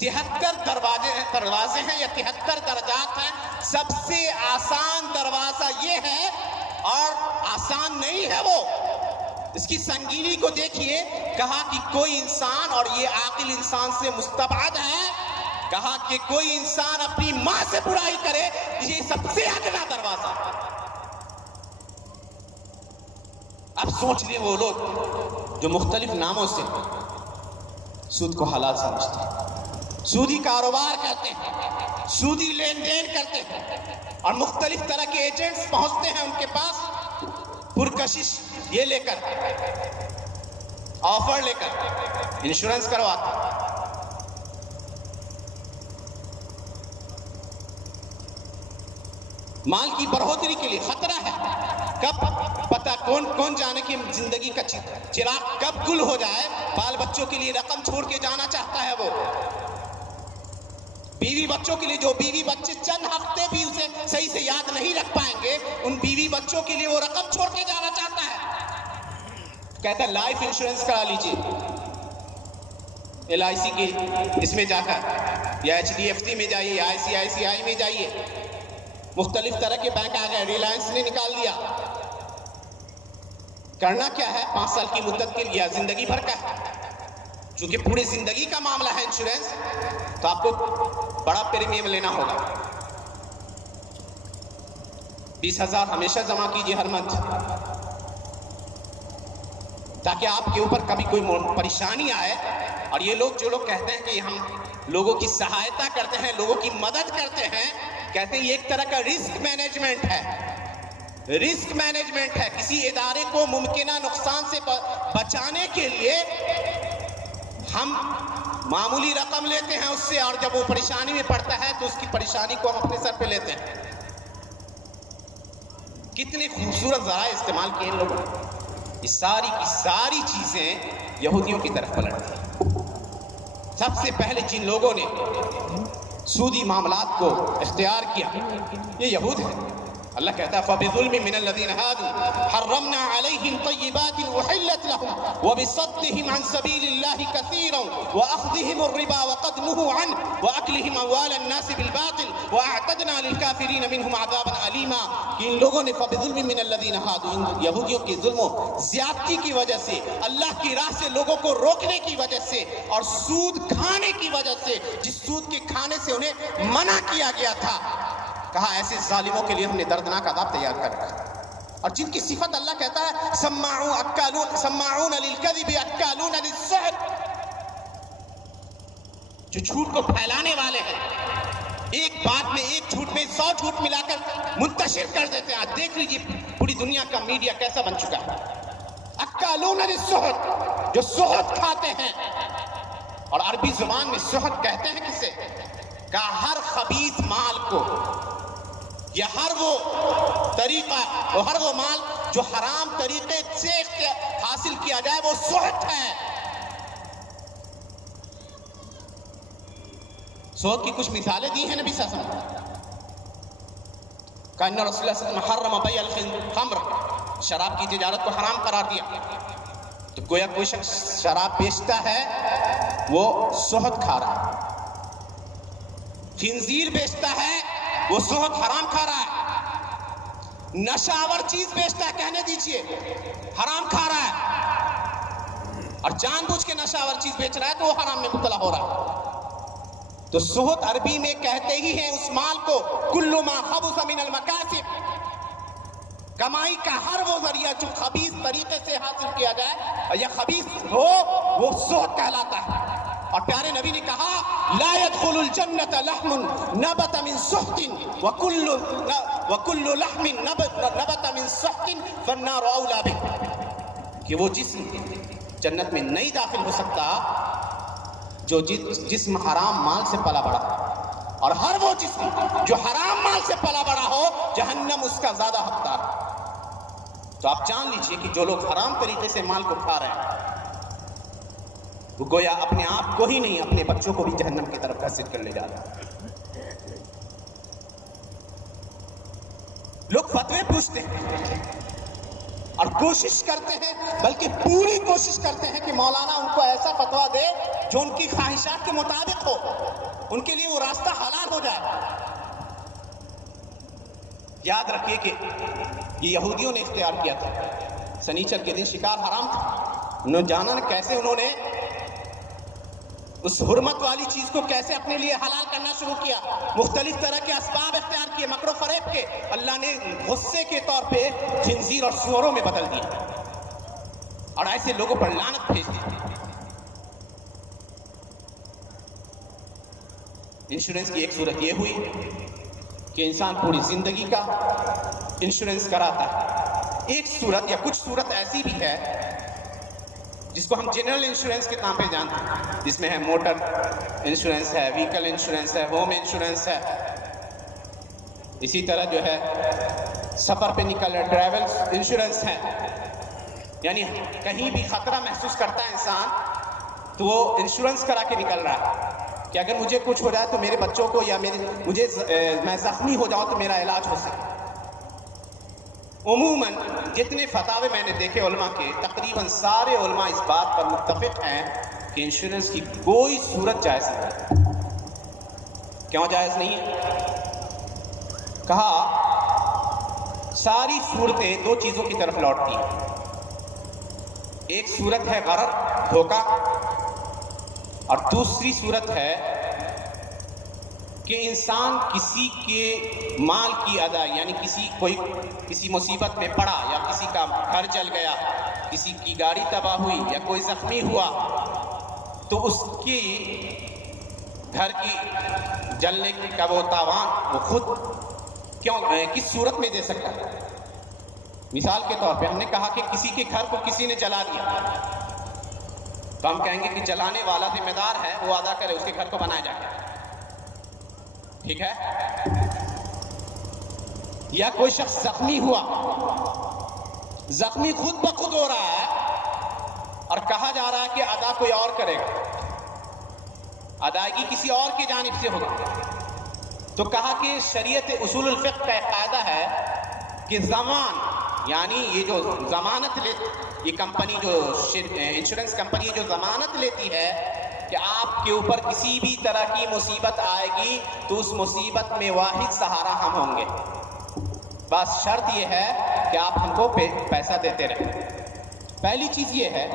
73 دروازے ہیں یا 73 درجات ہیں. سب سے آسان دروازہ یہ ہے، اور آسان نہیں ہے وہ، اس کی سنگینی کو دیکھیے. کہا کہ کوئی انسان، اور یہ عاقل انسان سے مستبعد ہے، کہا کہ کوئی انسان اپنی ماں سے برائی کرے، یہ سب سے ادنا دروازہ. اب سوچ لیں وہ لوگ جو مختلف ناموں سے سود کو حلال سمجھتے ہیں، سودی کاروبار کرتے ہیں، سودی لین دین کرتے ہیں، اور مختلف طرح کے ایجنٹس پہنچتے ہیں ان کے پاس پرکشش یہ لے کر، آفر لے کر انشورنس کرواتے ہیں۔ مال کی بڑھوتری کے لیے خطرہ ہے، کب پتہ کون جانے کی زندگی کا چراغ کب گل ہو جائے۔ بال بچوں کے لیے رقم چھوڑ کے جانا چاہتا ہے، وہ بیوی بچوں کے لیے، جو بیوی بچے چند ہفتے بھی اسے صحیح سے یاد نہیں رکھ پائیں گے، ان بیوی بچوں کے لیے وہ رقم چھوڑ کے جانا چاہتا ہے۔ کہتا ہے لائف انشورنس کرا لیجیے LIC کی اس میں جا کر، یا HDFC میں جائیے، یا ICICI میں جائیے، مختلف طرح کے بینک آ گئے، ریلائنس نے نکال دیا۔ کرنا کیا ہے 5 سال کی مدت کے لیے، زندگی بھر کا ہے، چونکہ پوری زندگی کا معاملہ ہے انشورنس، تو آپ کو بڑا پریمیم لینا ہوگا۔ 20,000 ہمیشہ جمع کیجیے ہر منتھ، تاکہ آپ کے اوپر کبھی کوئی پریشانی آئے۔ اور یہ لوگ جو لوگ کہتے ہیں کہ ہم لوگوں کی سہایتا کرتے ہیں، لوگوں کی مدد کرتے ہیں، کہتے ہیں یہ ایک طرح کا رسک مینجمنٹ ہے، رسک مینجمنٹ ہے۔ کسی ادارے کو ممکنہ نقصان سے بچانے کے لیے ہم معمولی رقم لیتے ہیں اس سے، اور جب وہ پریشانی میں پڑتا ہے تو اس کی پریشانی کو ہم اپنے سر پہ لیتے ہیں۔ کتنے خوبصورت ذرائع استعمال کیے ان لوگوں نے۔ یہ ساری کی ساری چیزیں یہودیوں کی طرف پلٹ ہیں۔ سب سے پہلے جن لوگوں نے سودی معاملات کو اختیار کیا یہ یہود ہیں۔ اللہ کہتا ہے فَبِظُلْمٍ مِّنَ الَّذِينَ هَادُوا حَرَّمْنَا عَلَيْهِمْ طَيِّبَاتٍ أُحِلَّتْ لَهُمْ وَبِصَدِّهِمْ عَنْ سَبِيلِ اللَّهِ كَثِيرًا وَأَخْذِهِمُ الرِّبَا وَقَدْ نُهُوا عَنْهُ وَأَكْلِهِمْ أَمْوَالَ النَّاسِ بِالْبَاطِلِ وَأَعْتَدْنَا لِلْكَافِرِينَ مِنْهُمْ عَذَابًا أَلِيمًا۔ کہ ان لوگوں نے فَبِظُلْمٍ مِّنَ الَّذِينَ هَادُوا، یہودیوں کے ظلم و زیادتی کی وجہ سے، اللہ کی راہ سے لوگوں کو روکنے کی وجہ سے، اور سود کھانے کی وجہ سے، جس سود کے کھانے سے انہیں منع کیا گیا تھا، کہا ایسے ظالموں کے لیے ہم نے دردناک عذاب تیار کر رکھا۔ اور جن کی صفت اللہ کہتا ہے سماعون للکذب اکالون للسحت، جو جھوٹ کو پھیلانے والے ہیں، ایک بات میں، ایک جھوٹ میں 100 جھوٹ ملا کر منتشر کر دیتے ہیں۔ آج دیکھ لیجیے پوری دنیا کا میڈیا کیسا بن چکا ہے۔ اکالون للسحت، جو سحت کھاتے ہیں، اور عربی زبان میں سحت کہتے ہیں کسے؟ کہ ہر خبیث مال کو، یا ہر وہ طریقہ، ہر وہ مال جو حرام طریقے سے حاصل کیا جائے وہ سحت ہے۔ سحت کی کچھ مثالیں دی ہیں نبی صلی اللہ علیہ وسلم، کہ ان رسول اللہ صلی اللہ علیہ وسلم حرم بیع الخمر، شراب کی تجارت کو حرام قرار دیا۔ تو گویا کوئی شخص شراب بیچتا ہے وہ سحت کھا رہا ہے، خنزیر بیچتا ہے وہ سحت حرام کھا رہا ہے، نشاور چیز بیچتا ہے، کہنے دیجئے حرام کھا رہا ہے، اور جان بوجھ کے نشاور چیز بیچ رہا ہے تو وہ حرام میں مبتلا ہو رہا ہے۔ تو سحت عربی میں کہتے ہی ہیں اس مال کو کل ما خبث من المکاسب، کمائی کا ہر وہ ذریعہ جو خبیث طریقے سے حاصل کیا جائے یا خبیث ہو وہ سحت کہلاتا ہے۔ اور پیارے نبی نے کہا لا يدخل الجنة لحم نبت من سحت وكل لحم نبت من سحت فالنار اولى به، کہ وہ جسم جنت میں نہیں داخل ہو سکتا جو جسم حرام مال سے پلا بڑا، اور ہر وہ جسم جو حرام مال سے پلا بڑا ہو جہنم اس کا زیادہ حقدار۔ تو آپ جان لیجئے کہ جو لوگ حرام طریقے سے مال کو کھا رہے ہیں وہ گویا اپنے آپ کو ہی نہیں اپنے بچوں کو بھی جہنم کی طرف گھسیٹ کر لے جا رہے ہیں۔ لوگ فتوے پوچھتے ہیں اور کوشش کرتے ہیں، بلکہ پوری کوشش کرتے ہیں کہ مولانا ان کو ایسا فتویٰ دے جو ان کی خواہشات کے مطابق ہو، ان کے لیے وہ راستہ حلال ہو جائے۔ یاد رکھیے کہ یہ یہودیوں نے اختیار کیا تھا، سنیچر کے دن شکار حرام تھا، انہوں نے جانا نہ کیسے انہوں نے اس حرمت والی چیز کو کیسے اپنے لیے حلال کرنا شروع کیا، مختلف طرح کے اسباب اختیار کیے، مکر و فریب کے، اللہ نے غصے کے طور پہ خنزیر اور سوروں میں بدل دیا۔ اور ایسے لوگوں پر لعنت بھیجتے ہیں۔ انشورنس کی ایک صورت یہ ہوئی کہ انسان پوری زندگی کا انشورنس کراتا ہے۔ ایک صورت یا کچھ صورت ایسی بھی ہے جس کو ہم جنرل انشورنس کے نام پہ جانتے ہیں، جس میں ہے موٹر انشورنس ہے، وہیکل انشورنس ہے، ہوم انشورنس ہے، اسی طرح جو ہے سفر پہ نکل رہا ٹریول انشورنس ہے۔ یعنی کہیں بھی خطرہ محسوس کرتا ہے انسان تو وہ انشورنس کرا کے نکل رہا ہے کہ اگر مجھے کچھ ہو جائے تو میرے بچوں کو یا میں زخمی ہو جاؤں تو میرا علاج ہو سکے۔ عموماً جتنے فتاوے میں نے دیکھے علماء کے، تقریباً سارے علماء اس بات پر متفق ہیں کہ انشورنس کی کوئی صورت جائز نہیں۔ کیوں جائز نہیں ہے؟ کہا ساری صورتیں دو چیزوں کی طرف لوٹتی ہیں۔ ایک صورت ہے غرر، دھوکہ، اور دوسری صورت ہے کہ انسان کسی کے مال کی ادائی، یعنی کسی مصیبت میں پڑا یا کسی کا گھر جل گیا، کسی کی گاڑی تباہ ہوئی یا کوئی زخمی ہوا تو اس کی گھر کی جلنے کا وہ تاوان وہ خود کس صورت میں دے سکتا ہے۔ مثال کے طور پہ ہم نے کہا کہ کسی کے گھر کو کسی نے جلا دیا تو ہم کہیں گے کہ جلانے والا ذمہ دار ہے، وہ ادا کرے، اس کے گھر کو بنایا جائے، ٹھیک ہے؟ یا کوئی شخص زخمی ہوا، زخمی خود بخود ہو رہا ہے اور کہا جا رہا ہے کہ ادا کوئی اور کرے گا، ادائیگی کسی اور کی جانب سے ہوگا، تو کہا کہ شریعت اصول الفقہ کا ایک قاعدہ ہے کہ ضمان، یعنی یہ جو ضمانت یہ کمپنی جو انشورنس کمپنی جو ضمانت لیتی ہے کہ آپ کے اوپر کسی بھی طرح کی مصیبت آئے گی تو اس مصیبت میں واحد سہارا ہم ہوں گے، بس شرط یہ ہے کہ آپ ہم کو پیسہ دیتے رہیں۔ پہلی چیز یہ ہے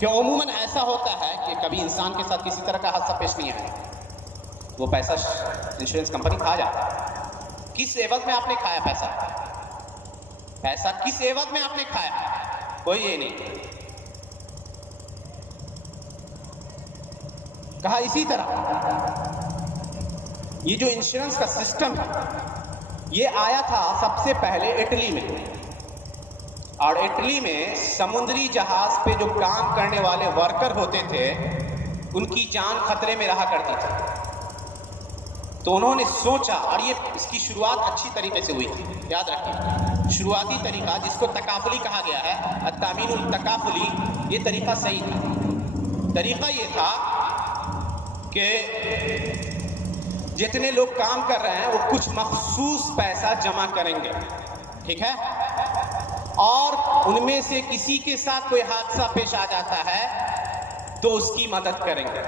کہ عموماً ایسا ہوتا ہے کہ کبھی انسان کے ساتھ کسی طرح کا حادثہ پیش نہیں آیا، وہ پیسہ انشورنس کمپنی کھا جاتا ہے۔ کس عوض میں آپ نے کھایا پیسہ کس عوض میں آپ نے کھایا؟ کوئی یہ نہیں۔ کہا اسی طرح یہ جو انشورنس کا سسٹم ہے یہ آیا تھا سب سے پہلے اٹلی میں، اور اٹلی میں سمندری جہاز پہ جو کام کرنے والے ورکر ہوتے تھے ان کی جان خطرے میں رہا کرتی تھی، تو انہوں نے سوچا، اور یہ اس کی شروعات اچھی طریقے سے ہوئی تھی، یاد رکھیں شروعاتی طریقہ جس کو تکافلی کہا گیا ہے، التامین التکافلی، یہ طریقہ صحیح تھا۔ طریقہ یہ تھا کہ جتنے لوگ کام کر رہے ہیں وہ کچھ مخصوص پیسہ جمع کریں گے، ٹھیک ہے، اور ان میں سے کسی کے ساتھ کوئی حادثہ پیش آ جاتا ہے تو اس کی مدد کریں گے۔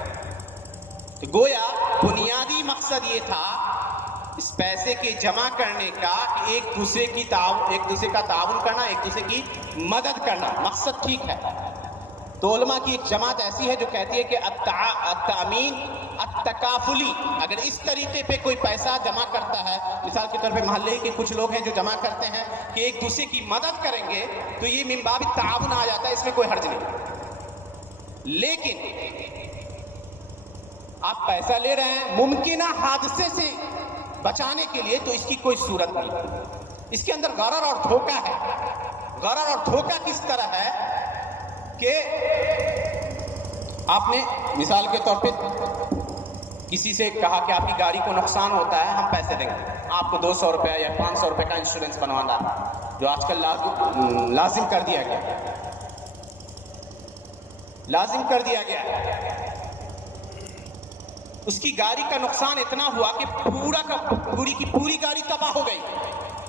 تو گویا بنیادی مقصد یہ تھا اس پیسے کے جمع کرنے کا کہ ایک دوسرے کا تعاون کرنا، ایک دوسرے کی مدد کرنا، مقصد ٹھیک ہے۔ تو علماء کی ایک جماعت ایسی ہے جو کہتی ہے کہ التامین التکافلی، اگر اس طریقے پہ کوئی پیسہ جمع کرتا ہے، مثال کے طور پہ محلے کے کچھ لوگ ہیں جو جمع کرتے ہیں کہ ایک دوسرے کی مدد کریں گے، تو یہ من باب التعاون آ جاتا ہے، اس میں کوئی حرج نہیں۔ لیکن آپ پیسہ لے رہے ہیں ممکنہ حادثے سے بچانے کے لیے، تو اس کی کوئی صورت نہیں، اس کے اندر غرر اور دھوکہ ہے۔ غرر اور دھوکہ کس طرح ہے کہ آپ نے مثال کے طور پہ کسی سے کہا کہ آپ کی گاڑی کو نقصان ہوتا ہے، ہم پیسے دیں گے، آپ کو 200 روپے یا 500 روپے کا انشورنس بنوانا ہے، جو آج کل لازم کر دیا گیا، لازم کر دیا گیا ہے۔ اس کی گاڑی کا نقصان اتنا ہوا کہ پوری کی پوری گاڑی تباہ ہو گئی،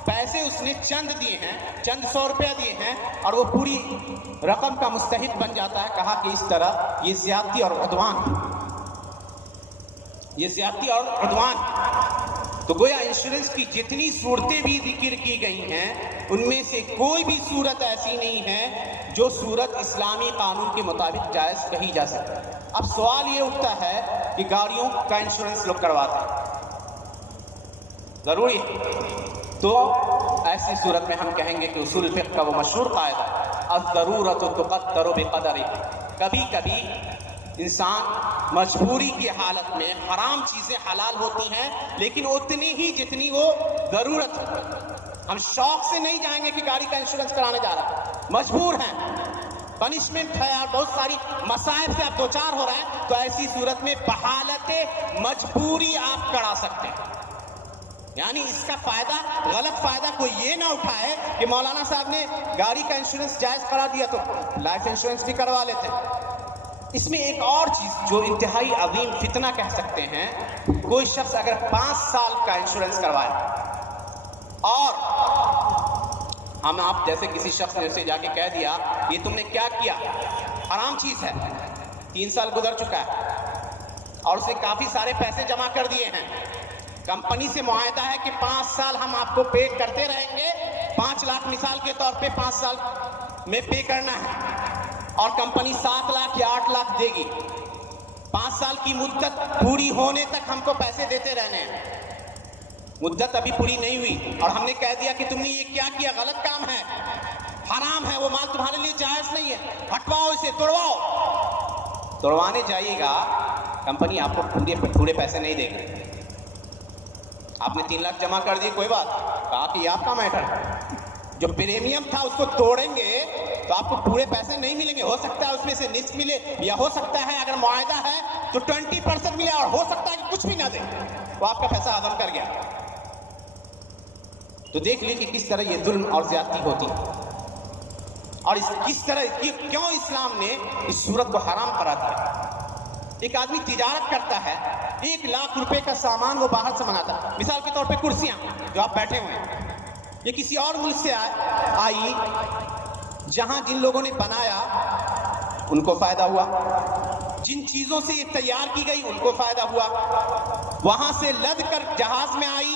پیسے اس نے چند دیے ہیں، چند 100 روپیہ دیے ہیں، اور وہ پوری رقم کا مستحق بن جاتا ہے۔ کہا کہ اس طرح یہ زیادتی اور عدوان، یہ زیادتی اور عدوان۔ تو گویا انشورنس کی جتنی صورتیں بھی ذکر کی گئی ہیں ان میں سے کوئی بھی صورت ایسی نہیں ہے جو صورت اسلامی قانون کے مطابق جائز کہی جا سکے۔ اب سوال یہ اٹھتا ہے کہ گاڑیوں کا انشورنس لوگ کرواتے ہیں، ضروری ہے، تو ایسی صورت میں ہم کہیں گے کہ اصول فقہ کا وہ مشہور قاعدہ الضرورۃ تقدر بقدر. کبھی کبھی انسان مجبوری کی حالت میں حرام چیزیں حلال ہوتی ہیں لیکن اتنی ہی جتنی وہ ضرورت ہو. ہم شوق سے نہیں جائیں گے کہ گاڑی کا انشورنس کرانے جا رہا ہیں, مجبور ہیں, پنشمنٹ ہے اور بہت ساری مصائب سے آپ دوچار ہو رہے ہیں, تو ایسی صورت میں بحالت مجبوری آپ کرا سکتے ہیں. یعنی اس کا فائدہ, غلط فائدہ کوئی یہ نہ اٹھائے کہ مولانا صاحب نے گاڑی کا انشورنس جائز کرا دیا تو لائف انشورنس بھی کروا لیتے ہیں. اس میں ایک اور چیز جو انتہائی عظیم فتنہ کہہ سکتے ہیں, کوئی شخص اگر 5 سال کا انشورنس کروائے اور ہم آپ جیسے کسی شخص نے اسے جا کے کہہ دیا یہ تم نے کیا کیا, حرام چیز ہے, 3 سال گزر چکا ہے اور اسے کافی سارے پیسے جمع کر دیے ہیں, کمپنی سے معاہدہ ہے کہ 5 سال ہم آپ کو پے کرتے رہیں گے, 5 لاکھ مثال کے طور پہ 5 سال میں پے کرنا ہے اور کمپنی 7 لاکھ یا 8 لاکھ دے گی. 5 سال کی مدت پوری ہونے تک ہم کو پیسے دیتے رہنے ہیں. مدت ابھی پوری نہیں ہوئی اور ہم نے کہہ دیا کہ تم نے یہ کیا کیا, غلط کام ہے, حرام ہے, وہ مال تمہارے لیے جائز نہیں ہے, ہٹواؤ اسے, توڑواؤ. توڑوانے جائیے گا, کمپنی آپ کو پورے پیسے نہیں دے گی. آپ نے 3 لاکھ جمع کر دیے, کوئی بات, کہا کہ یہ آپ کا میٹر ہے, جو پریمیم تھا اس کو توڑیں گے تو آپ کو پورے پیسے نہیں ملیں گے. ہو سکتا ہے اس میں سے نصف ملے, یا ہو سکتا ہے اگر معاہدہ ہے تو 20% ملے, اور ہو سکتا ہے کہ کچھ بھی نہ دے, وہ آپ کا پیسہ ہضم کر گیا. تو دیکھ لیجیے کہ کس طرح یہ ظلم اور زیادتی ہوتی ہے اور کس طرح کیوں اسلام نے اس صورت کو حرام قرار دیا. ایک آدمی تجارت کرتا ہے, 1 لاکھ روپے کا سامان وہ باہر سے منگاتا ہے, مثال کے طور پہ کرسیاں جو آپ بیٹھے ہوئے ہیں, یہ کسی اور ملک سے آئی, جہاں جن لوگوں نے بنایا ان کو فائدہ ہوا, جن چیزوں سے یہ تیار کی گئی ان کو فائدہ ہوا, وہاں سے لد کر جہاز میں آئی,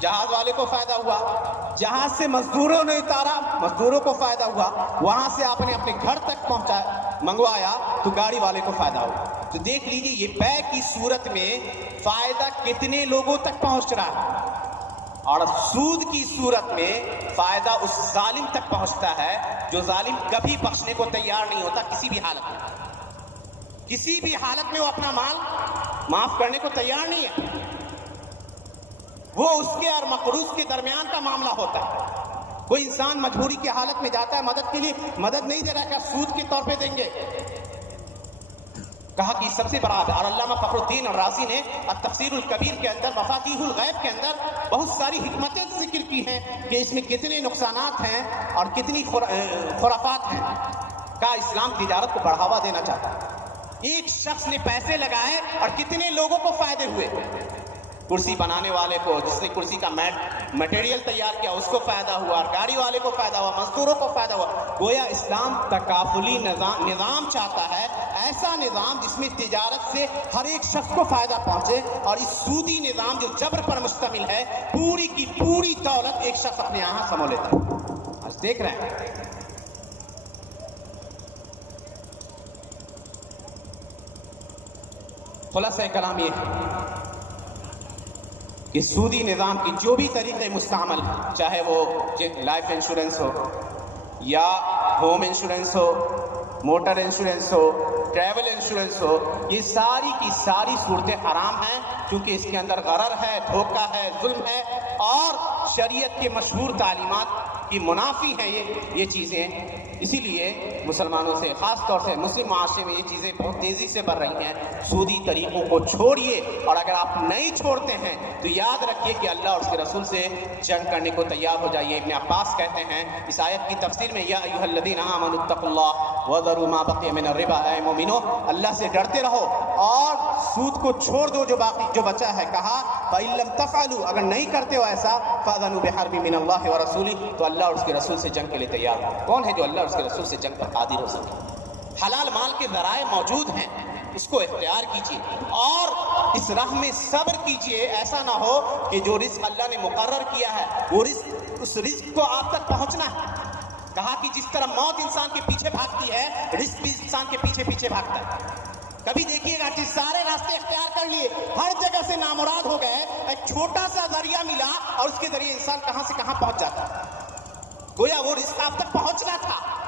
جہاز والے کو فائدہ ہوا, جہاز سے مزدوروں نے اتارا, مزدوروں کو فائدہ ہوا, وہاں سے آپ نے اپنے گھر تک منگوایا تو گاڑی والے کو فائدہ ہوا. تو دیکھ لیجیے یہ بے کی صورت میں فائدہ کتنے لوگوں تک پہنچ رہا ہے, اور سود کی صورت میں فائدہ اس ظالم تک پہنچتا ہے جو ظالم کبھی بخشنے کو تیار نہیں ہوتا, کسی بھی حالت میں, کسی بھی حالت میں وہ اپنا مال معاف کرنے کو تیار نہیں ہے. وہ اس کے اور مقروض کے درمیان کا معاملہ ہوتا ہے. کوئی انسان مجبوری کی حالت میں جاتا ہے مدد کے لیے, مدد نہیں دے رہا, کیا سود کے طور پہ دیں گے؟ کہا کہ سب سے بڑا ہے. اور علامہ فخر الدین الرازی نے التفسیر الکبیر کے اندر مفاتیح الغیب کے اندر بہت ساری حکمتیں ذکر کی ہیں کہ اس میں کتنے نقصانات ہیں اور کتنی خرافات ہیں. کہا اسلام تجارت کو بڑھاوا دینا چاہتا ہے. ایک شخص نے پیسے لگائے اور کتنے لوگوں کو فائدے ہوئے, کرسی بنانے والے کو, جس نے کرسی کا مٹیریل تیار کیا, اس کو فائدہ ہوا, اور گاڑی والے کو فائدہ ہوا, مزدوروں کو فائدہ ہوا. گویا اسلام تکافلی نظام چاہتا ہے, ایسا نظام جس میں تجارت سے ہر ایک شخص کو فائدہ پہنچے, اور اس سودی نظام جو جبر پر مشتمل ہے, پوری کی پوری دولت ایک شخص اپنے یہاں سمو لیتا ہے. آج دیکھ رہے ہیں خلاصہ کلام یہ ہے کہ سودی نظام کی جو بھی طریقے مستعمل ہیں, چاہے وہ لائف انشورنس ہو یا ہوم انشورنس ہو, موٹر انشورنس ہو, ٹریول انشورنس ہو, یہ ساری کی ساری صورتیں حرام ہیں, کیونکہ اس کے اندر غرر ہے, دھوکہ ہے, ظلم ہے, اور شریعت کے مشہور تعلیمات کی منافی ہیں یہ چیزیں. اسی لیے مسلمانوں سے, خاص طور سے مسلم معاشرے میں یہ چیزیں بہت تیزی سے بڑھ رہی ہیں. سودی طریقوں کو چھوڑیے, اور اگر آپ نہیں چھوڑتے ہیں تو یاد رکھیے کہ اللہ اور اس کے رسول سے جنگ کرنے کو تیار ہو جائیے. ابن عباس کہتے ہیں اس آیت کی تفسیر میں, یا ایھا الذین آمنوا اتقوا اللہ وذروا ما بقی من الربا, اے مومنو اللہ سے ڈرتے رہو اور سود کو چھوڑ دو جو بچا ہے. کہا فإن لم تفعلوا, اگر نہیں کرتے ہو ایسا, فأذنوا بحرب من اللہ ورسولہ, تو اللہ اور اس کے رسول سے جنگ کے لیے تیار ہو. کون ہے جو اللہ اور اس کے رسول سے جنگ پر قادر ہو سکے؟ حلال مال کے ذرائع موجود ہیں, اس کو اختیار کیجیے اور اس راہ میں صبر کیجیے. ایسا نہ ہو کہ جو رزق اللہ نے مقرر کیا ہے وہ رزق, اس رزق کو آپ تک پہنچنا ہے. کہا کہ جس طرح موت انسان کے پیچھے بھاگتی ہے, رزق بھی انسان کے پیچھے پیچھے بھاگتا ہے. کبھی دیکھیے گا کہ سارے راستے اختیار کر لیے, ہر جگہ سے نامراد ہو گئے, ایک چھوٹا سا ذریعہ ملا اور اس کے ذریعے انسان کہاں سے کہاں پہنچ جاتا ہے. گویا وہ رزق آپ تک پہنچنا تھا,